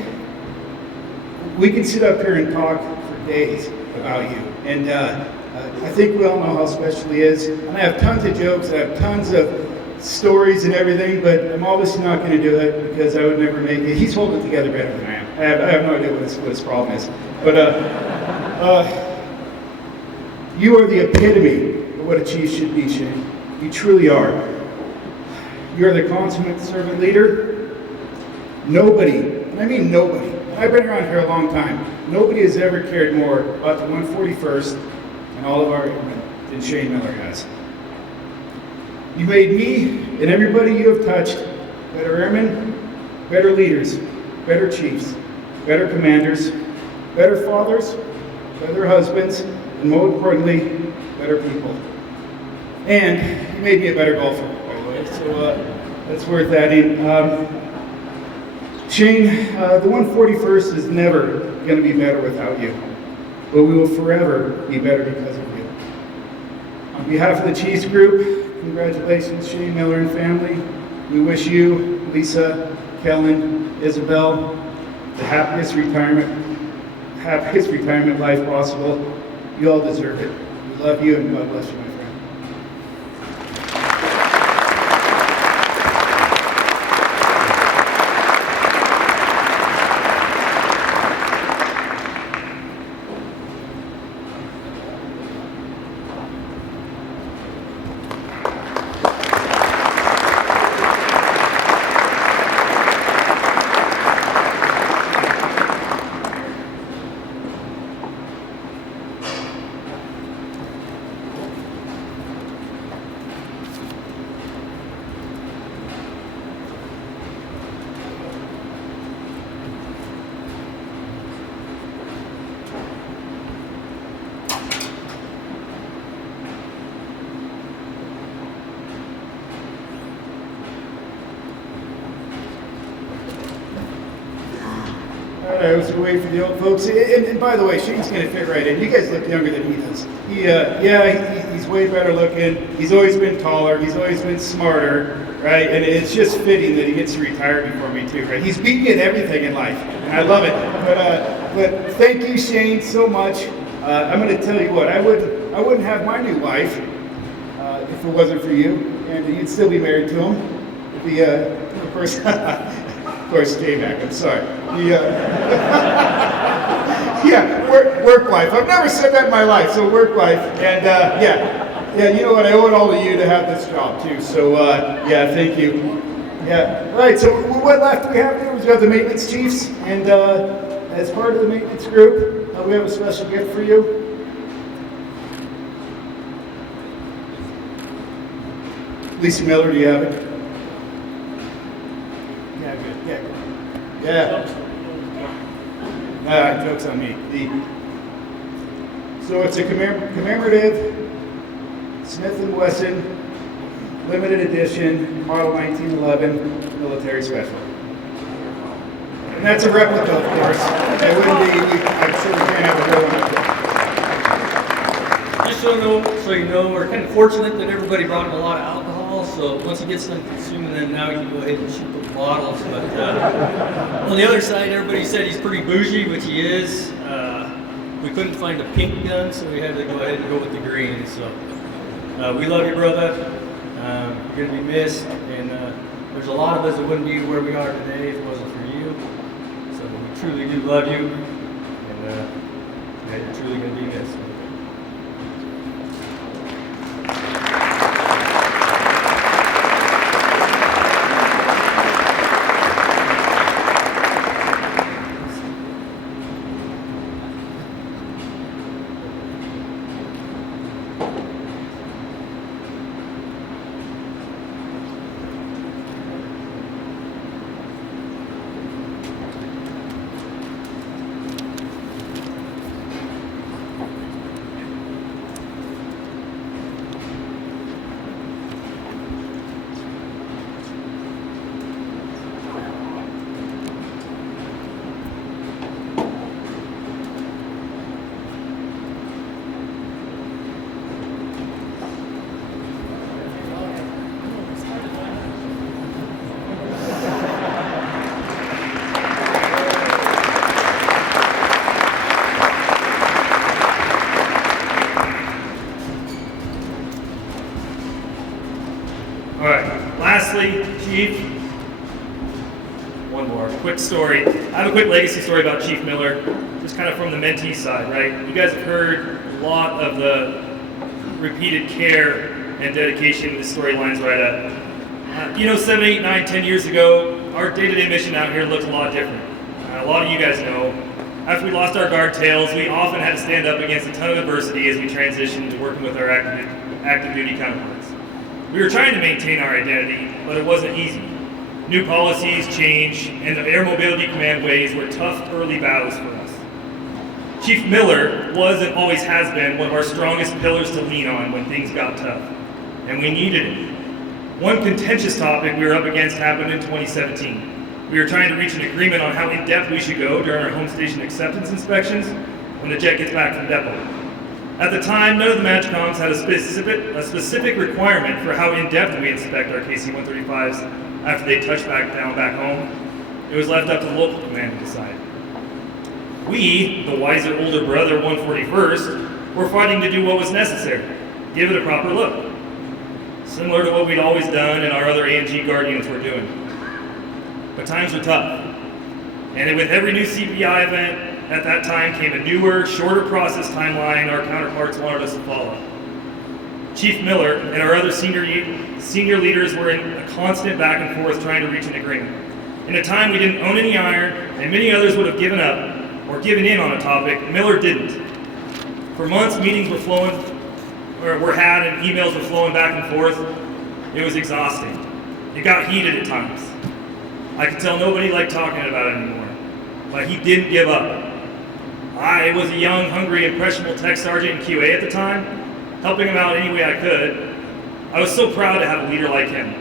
we can sit up here and talk for days about you. And I think we all know how special he is. And I have tons of jokes, I have tons of stories and everything, but I'm obviously not going to do it because I would never make it. He's holding it together better than I am. I have no idea what his problem is. But you are the epitome of what a chief should be, Shane. You truly are. You're the consummate servant leader. Nobody, and I mean nobody, and I've been around here a long time, nobody has ever cared more about the 141st and all of our airmen than Shane Miller has. You made me and everybody you have touched better airmen, better leaders, better chiefs, better commanders, better fathers, better husbands, and more importantly, better people. And you made me a better golfer, by the way, so that's worth adding. Shane, the 141st is never going to be better without you, but we will forever be better because of you. On behalf of the Chiefs group, congratulations, Shane Miller and family. We wish you, Lisa, Kellen, Isabel, the happiest retirement life possible. You all deserve it. We love you and God bless you, my friend. I was away for the old folks. And by the way, Shane's going to fit right in. You guys look younger than he does. He's way better looking. He's always been taller. He's always been smarter, right? And it's just fitting that he gets to retire before me too, right? He's beat me at everything in life, and I love it. But thank you, Shane, so much. I'm going to tell you what, I wouldn't have my new wife if it wasn't for you, and you'd still be married to him. The person. course, J-Mac, I'm sorry. Yeah, work wife. I've never said that in my life, so work wife. And yeah, you know what? I owe it all to you to have this job too. So yeah, thank you. Yeah, all right. So what left we have here? We've got the maintenance chiefs, and as part of the maintenance group, we have a special gift for you. Lisa Miller, do you have it? Yeah, good. Yeah. Joke's on me. So it's a commemorative Smith & Wesson limited edition model 1911 military special. And that's a replica, of course. It wouldn't be, I'm sure we can't have a real one. Just so you know, we're kind of fortunate that everybody brought him a lot of alcohol, so once he gets done consuming them, now he can go ahead and shoot the bottles. But on the other side, everybody said he's pretty bougie, which he is. We couldn't find a pink gun, so we had to go ahead and go with the green. So we love you, brother. You're going to be missed, and there's a lot of us that wouldn't be where we are today if it wasn't for you. So we truly do love you, and yeah, you're truly going to be missed. Lastly, Chief, one more quick story. I have a quick legacy story about Chief Miller, just kind of from the mentee side, right? You guys have heard a lot of the repeated care and dedication the story lines right up. 7, 8, 9, 10 years ago, our day-to-day mission out here looked a lot different. A lot of you guys know, after we lost our guard tails, we often had to stand up against a ton of adversity as we transitioned to working with our active duty counterparts. We were trying to maintain our identity, but it wasn't easy. New policies, change, and the Air Mobility Command ways were tough early battles for us. Chief Miller was and always has been one of our strongest pillars to lean on when things got tough, and we needed it. One contentious topic we were up against happened in 2017. We were trying to reach an agreement on how in-depth we should go during our home station acceptance inspections when the jet gets back from depot. At the time, none of the MAJCOMs had a specific requirement for how in-depth we inspect our KC-135s after they touch back home. It was left up to the local command to decide. We, the wiser older brother 141st, were fighting to do what was necessary, give it a proper look. Similar to what we'd always done and our other A&G Guard units were doing. But times were tough. And with every new CPI event, at that time came a newer, shorter process timeline our counterparts wanted us to follow. Chief Miller and our other senior leaders were in a constant back and forth trying to reach an agreement. In a time we didn't own any iron, and many others would have given up or given in on a topic, Miller didn't. For months, meetings were had and emails were flowing back and forth. It was exhausting. It got heated at times. I could tell nobody liked talking about it anymore, but he didn't give up. I was a young, hungry, impressionable tech sergeant in QA at the time, helping him out any way I could. I was so proud to have a leader like him,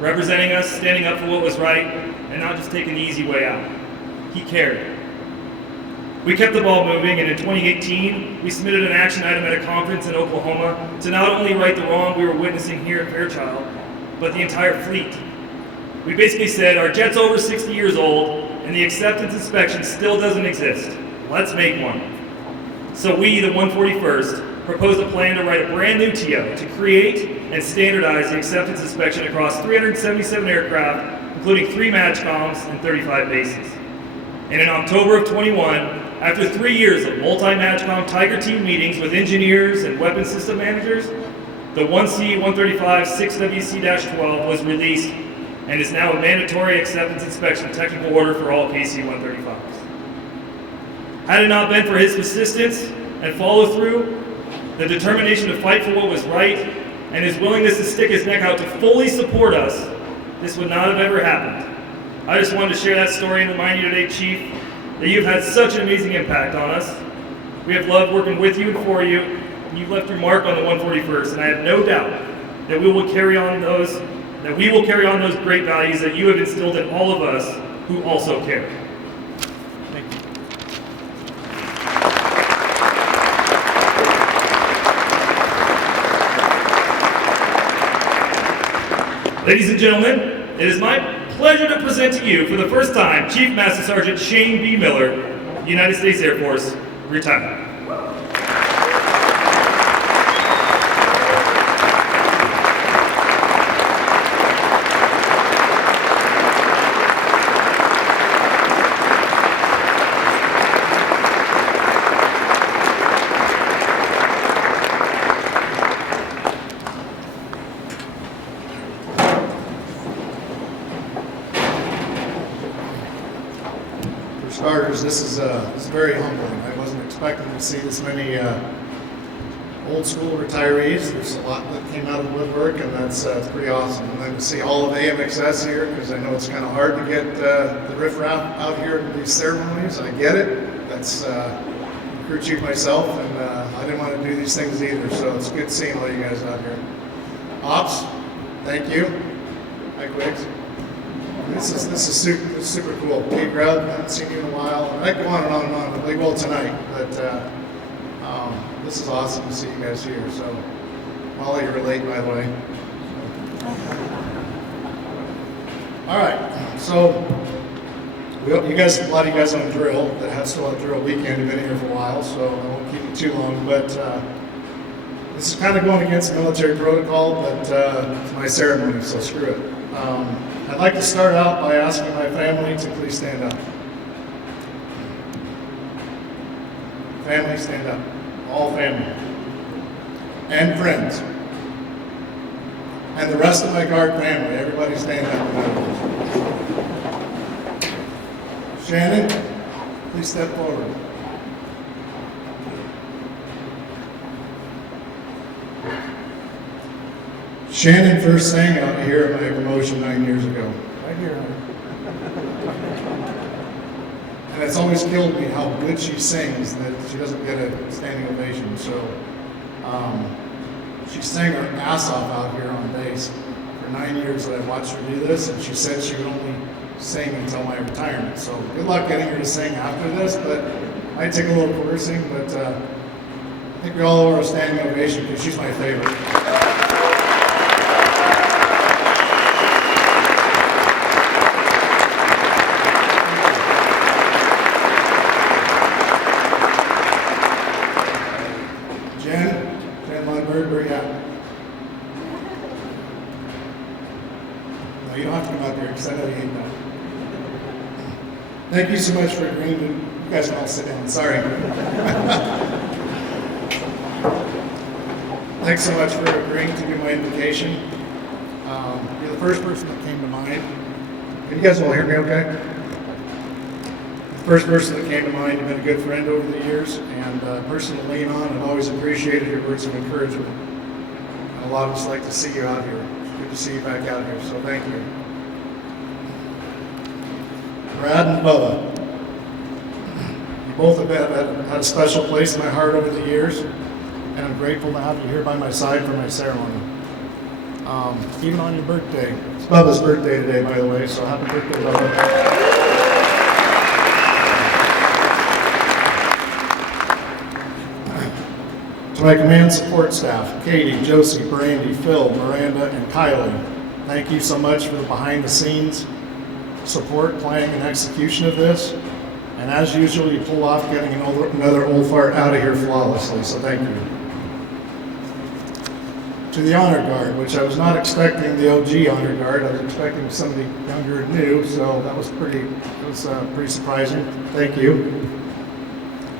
representing us, standing up for what was right, and not just taking the easy way out. He cared. We kept the ball moving, and in 2018, we submitted an action item at a conference in Oklahoma to not only right the wrong we were witnessing here at Fairchild, but the entire fleet. We basically said, our jet's over 60 years old, and the acceptance inspection still doesn't exist. Let's make one. So we, the 141st, proposed a plan to write a brand new TO to create and standardize the acceptance inspection across 377 aircraft, including 3 MAJCOMs and 35 bases. And in October of 21, after 3 years of multi-MAJCOM Tiger Team meetings with engineers and weapons system managers, the 1C-135 6WC-12 was released and is now a mandatory acceptance inspection technical order for all KC-135s. Had it not been for his persistence and follow through, the determination to fight for what was right, and his willingness to stick his neck out to fully support us, this would not have ever happened. I just wanted to share that story and remind you today, Chief, that you've had such an amazing impact on us. We have loved working with you and for you, and you've left your mark on the 141st, and I have no doubt that we will carry on those great values that you have instilled in all of us who also care. Thank you. Ladies and gentlemen, it is my pleasure to present to you for the first time Chief Master Sergeant Shane B. Miller, United States Air Force, retired. For starters, this is very humbling. I wasn't expecting to see this many old school retirees. There's a lot that came out of the woodwork, and that's pretty awesome. And then to see all of AMXS here, because I know it's kind of hard to get the riffraff out here to these ceremonies. I get it. That's crew chief myself, and I didn't want to do these things either. So it's good seeing all you guys out here. Ops, thank you. Hi, Quiggs. This is super cool. Big crowd, haven't seen you in a while. I could go on and on and on. I believe well tonight, but this is awesome to see you guys here. So, Molly, you're late, by the way. All right, so a lot of you guys on drill that have still have drill weekend. You've been here for a while, so I won't keep you too long. But this is kind of going against military protocol, but it's my ceremony, so screw it. I'd like to start out by asking my family to please stand up. Family, stand up. All family. And friends. And the rest of my guard family, everybody stand up. Shannon, please step forward. Shannon first sang out here at my promotion 9 years ago. Right here. And it's always killed me how good she sings that she doesn't get a standing ovation. So she sang her ass off out here on bass for 9 years that I've watched her do this, and she said she would only sing until my retirement. So good luck getting her to sing after this, but might take a little coercing, but I think we all owe her a standing ovation because she's my favorite. Where you at? No, you don't have to come up here because I know you ain't done. Thank you so much for agreeing to, you guys can all sit down, sorry. Thanks so much for agreeing to do my invocation. You're the first person that came to mind. Can you guys all hear me okay? The first person that came to mind, you've been a good friend over the years, and a person to lean on, and always appreciated your words of encouragement. And a lot of us like to see you out here. It's good to see you back out here, so thank you. Brad and Bubba, you both have had a special place in my heart over the years, and I'm grateful to have you here by my side for my ceremony. Even on your birthday. It's Bubba's birthday today, by the way, so happy birthday, Bubba. To my command support staff, Katie, Josie, Brandy, Phil, Miranda, and Kylie, thank you so much for the behind-the-scenes support, planning, and execution of this. And as usual, you pull off getting another old fart out of here flawlessly, so thank you. to the honor guard, which I was not expecting the OG honor guard. I was expecting somebody younger and new, so that was pretty surprising. Thank you.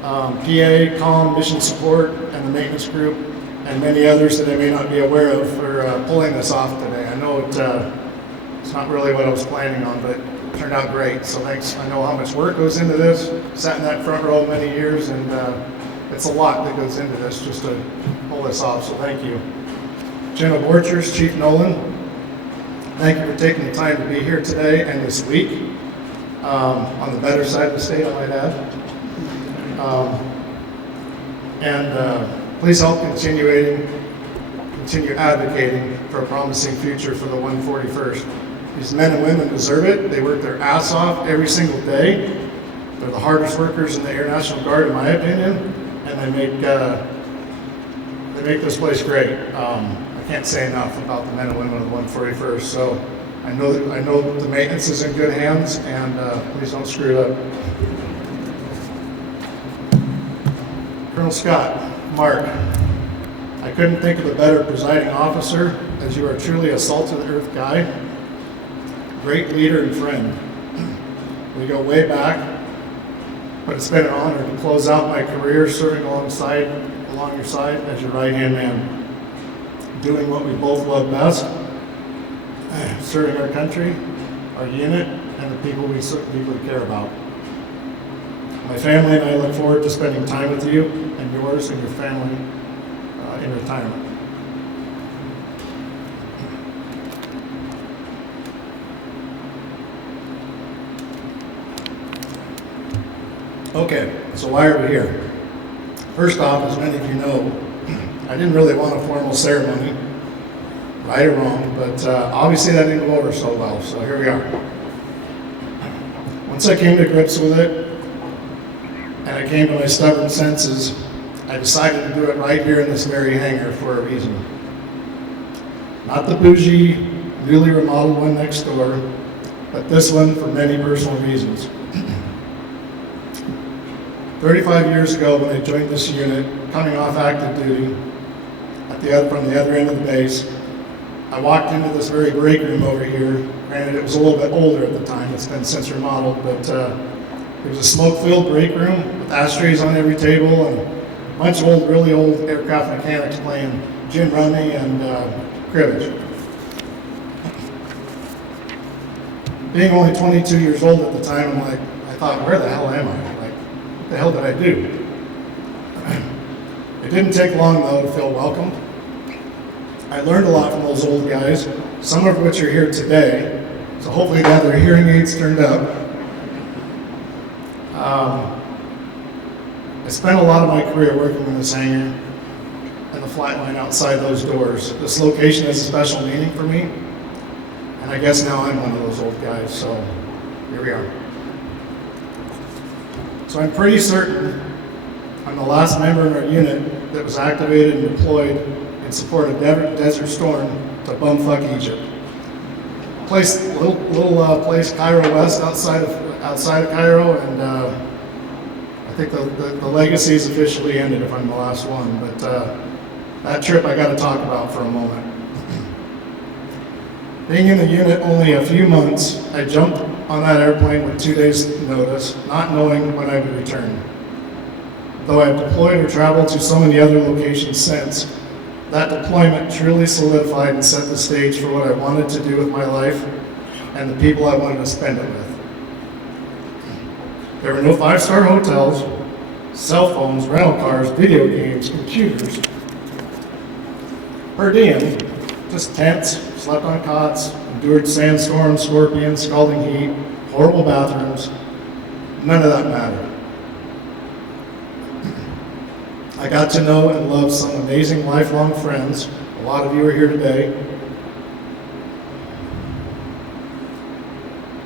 PA, Comm, Mission Support, and the maintenance group, and many others that I may not be aware of for pulling this off today. I know it's not really what I was planning on, but it turned out great. So thanks. I know how much work goes into this. Sat in that front row many years, and it's a lot that goes into this just to pull this off. So thank you. General Borchers, Chief Nolan, thank you for taking the time to be here today and this week. On the better side of the state, I might add. Please help continue advocating for a promising future for the 141st. These men and women deserve it. They work their ass off every single day. They're the hardest workers in the Air National Guard, in my opinion, and they make this place great. I can't say enough about the men and women of the 141st. So I know the maintenance is in good hands, and please don't screw it up. Colonel Scott, Mark, I couldn't think of a better presiding officer, as you are truly a salt-of-the-earth guy, great leader and friend. We go way back, but it's been an honor to close out my career serving along your side as your right-hand man, doing what we both love best, serving our country, our unit, and the people we so deeply care about. My family and I look forward to spending time with you and yours and your family in retirement. Okay, so why are we here? First off, as many of you know, I didn't really want a formal ceremony, right or wrong, but obviously that didn't go over so well, so here we are. Once I came to grips with it, and I came to my stubborn senses, I decided to do it right here in this very hangar for a reason. Not the bougie, newly remodeled one next door, but this one for many personal reasons. 35 years ago when I joined this unit, coming off active duty from the other end of the base, I walked into this very break room over here. Granted, it was a little bit older at the time, it's been since remodeled, but it was a smoke-filled break room with ashtrays on every table and a bunch of really old aircraft mechanics playing gin rummy and cribbage. Being only 22 years old at the time, I thought, where the hell am I? What the hell did I do? It didn't take long, though, to feel welcomed. I learned a lot from those old guys, some of which are here today, so hopefully they have their hearing aids turned up. I spent a lot of my career working in this hangar and the flight line outside those doors. This location has a special meaning for me, and I guess now I'm one of those old guys, so here we are. So I'm pretty certain I'm the last member in our unit that was activated and deployed in support of Desert Storm to bumfuck Egypt. Little place, Cairo West, outside of Cairo, and I think the legacy is officially ended if I'm the last one. But that trip I got to talk about for a moment. Being in the unit only a few months, I jumped on that airplane with 2 days' notice, not knowing when I would return. Though I have deployed or traveled to so many other locations since, that deployment truly solidified and set the stage for what I wanted to do with my life and the people I wanted to spend it with. There were no five-star hotels, cell phones, rental cars, video games, computers. Per diem, just tents, slept on cots, endured sandstorms, scorpions, scalding heat, horrible bathrooms. None of that mattered. I got to know and love some amazing lifelong friends. A lot of you are here today.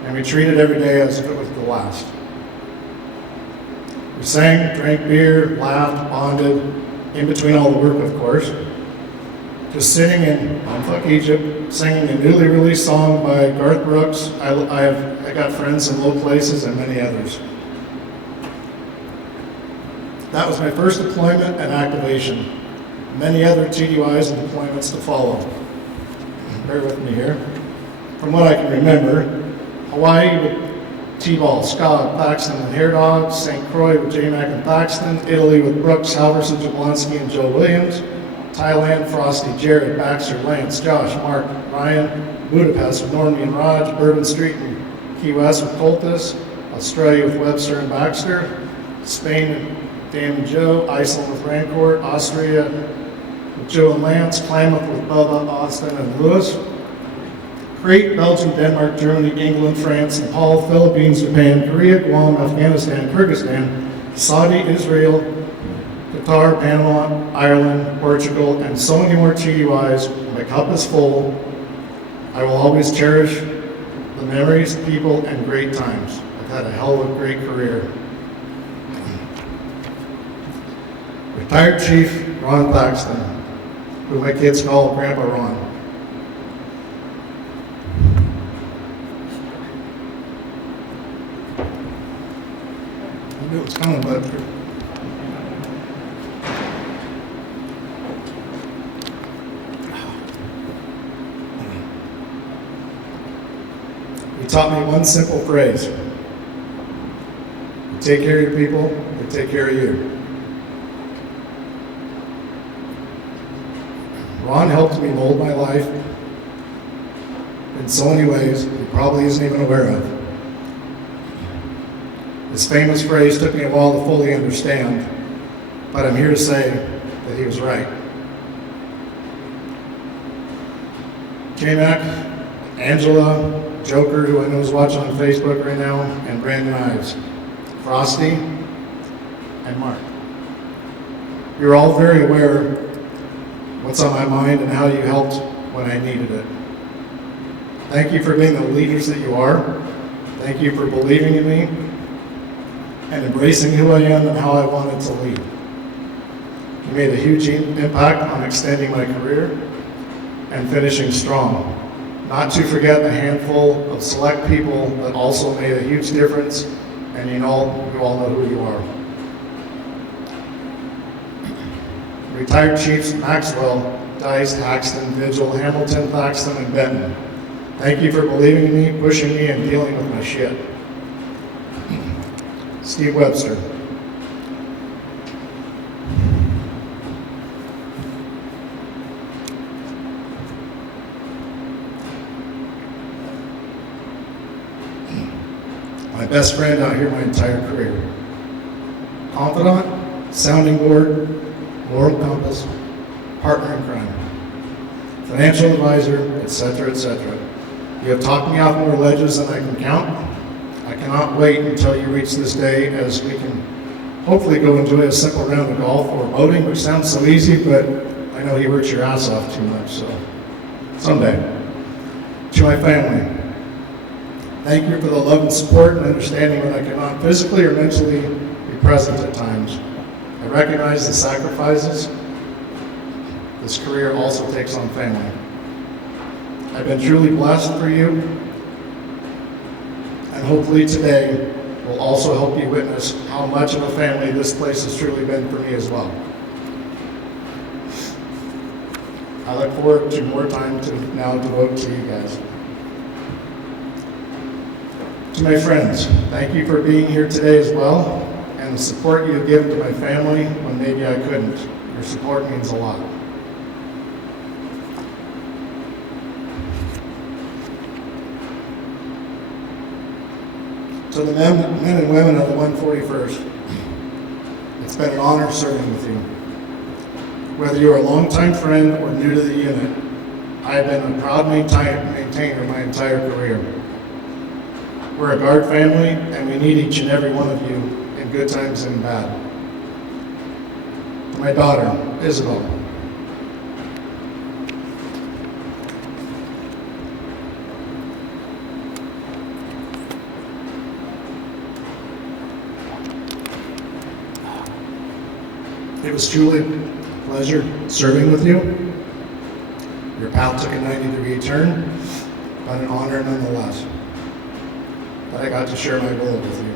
And we treated every day as if it was the last. We sang, drank beer, laughed, bonded, in between all the work, of course. Just sitting in Bumfuck Egypt, singing a newly released song by Garth Brooks, I Got Friends in Low Places, and many others. That was my first deployment and activation. Many other TDYs and deployments to follow. Bear with me here. From what I can remember, Hawaii with T-Ball, Scott, Paxton, and Hair Dogs, St. Croix with J-Mac and Paxton, Italy with Brooks, Halverson, Jablonski, and Joe Williams, Thailand, Frosty, Jared, Baxter, Lance, Josh, Mark, Ryan, Budapest with Normie and Raj, Bourbon Street and Key West with Coltis, Australia with Webster and Baxter, Spain with Dan and Joe, Iceland with Rancourt, Austria with Joe and Lance, Klamath with Bubba, Austin, and Lewis, Crete, Belgium, Denmark, Germany, England, France, Nepal, Philippines, Japan, Korea, Guam, Afghanistan, Kyrgyzstan, Saudi, Israel, Qatar, Panama, Ireland, Portugal, and so many more TDYs. My cup is full. I will always cherish the memories, people, and great times. I've had a hell of a great career. Retired Chief Ron Paxton, who my kids call Grandpa Ron. I knew it was coming, but he taught me one simple phrase: you take care of your people, they take care of you. Ron helped me mold my life in so many ways he probably isn't even aware of. His famous phrase took me a while to fully understand, but I'm here to say that he was right. J-Mac, Angela, Joker, who I know is watching on Facebook right now, and Brandon Ives, Frosty, and Mark. You're all very aware what's on my mind and how you helped when I needed it. Thank you for being the leaders that you are. Thank you for believing in me and embracing who I am and how I wanted to lead. You made a huge impact on extending my career and finishing strong. Not to forget a handful of select people that also made a huge difference, and you all know who you are. Retired Chiefs Maxwell, Dice, Haxton, Vigil, Hamilton, Thaxton, and Benton. Thank you for believing in me, pushing me, and dealing with my shit. Steve Webster. My best friend out here my entire career. Confidant, sounding board, moral compass, partner in crime, financial advisor, etc., etc. You have talked me off more ledges than I can count. I cannot wait until you reach this day, as we can hopefully go enjoy a simple round of golf or boating, which sounds so easy, but I know you works your ass off too much, so someday. To my family, thank you for the love and support and understanding when I cannot physically or mentally be present at times. I recognize the sacrifices this career also takes on family. I've been truly blessed for you, and hopefully today will also help you witness how much of a family this place has truly been for me as well. I look forward to more time to now devote to you guys. To my friends, thank you for being here today as well, and the support you have given to my family when maybe I couldn't. Your support means a lot. To the men and women of the 141st, it's been an honor serving with you. Whether you're a longtime friend or new to the unit, I have been a proud maintainer my entire career. We're a Guard family, and we need each and every one of you in good times and bad. To my daughter, Isabel, it was truly a pleasure serving with you. Your path took a 90-degree turn, but an honor nonetheless that I got to share my world with you.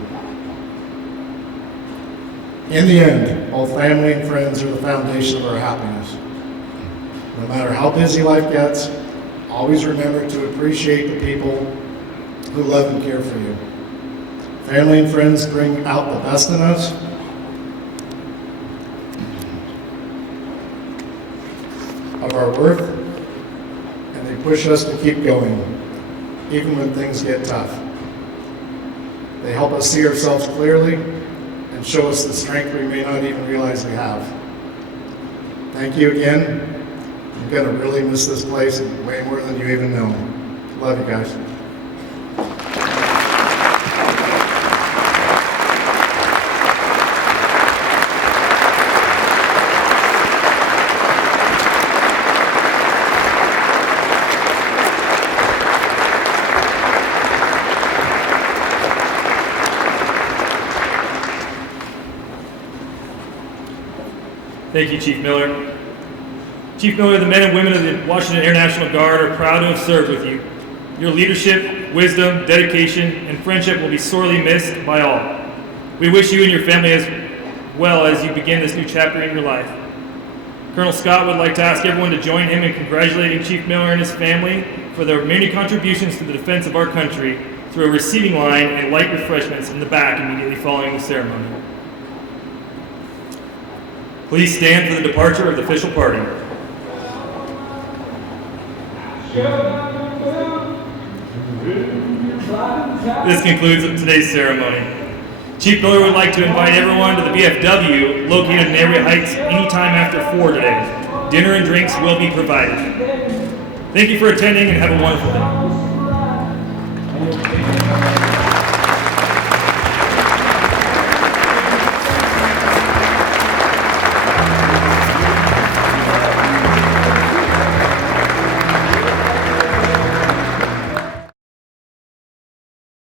In the end, both family and friends are the foundation of our happiness. No matter how busy life gets, always remember to appreciate the people who love and care for you. Family and friends bring out the best in us. Of our worth, and they push us to keep going, even when things get tough. They help us see ourselves clearly and show us the strength we may not even realize we have. Thank you again. I'm gonna really miss this place way more than you even know. Love you guys. Thank you, Chief Miller. Chief Miller, the men and women of the Washington Air National Guard are proud to have served with you. Your leadership, wisdom, dedication, and friendship will be sorely missed by all. We wish you and your family as well as you begin this new chapter in your life. Colonel Scott would like to ask everyone to join him in congratulating Chief Miller and his family for their many contributions to the defense of our country through a receiving line and light refreshments in the back immediately following the ceremony. Please stand for the departure of the official party. This concludes today's ceremony. Chief Miller would like to invite everyone to the VFW located in Area Heights anytime after 4 today. Dinner and drinks will be provided. Thank you for attending and have a wonderful day.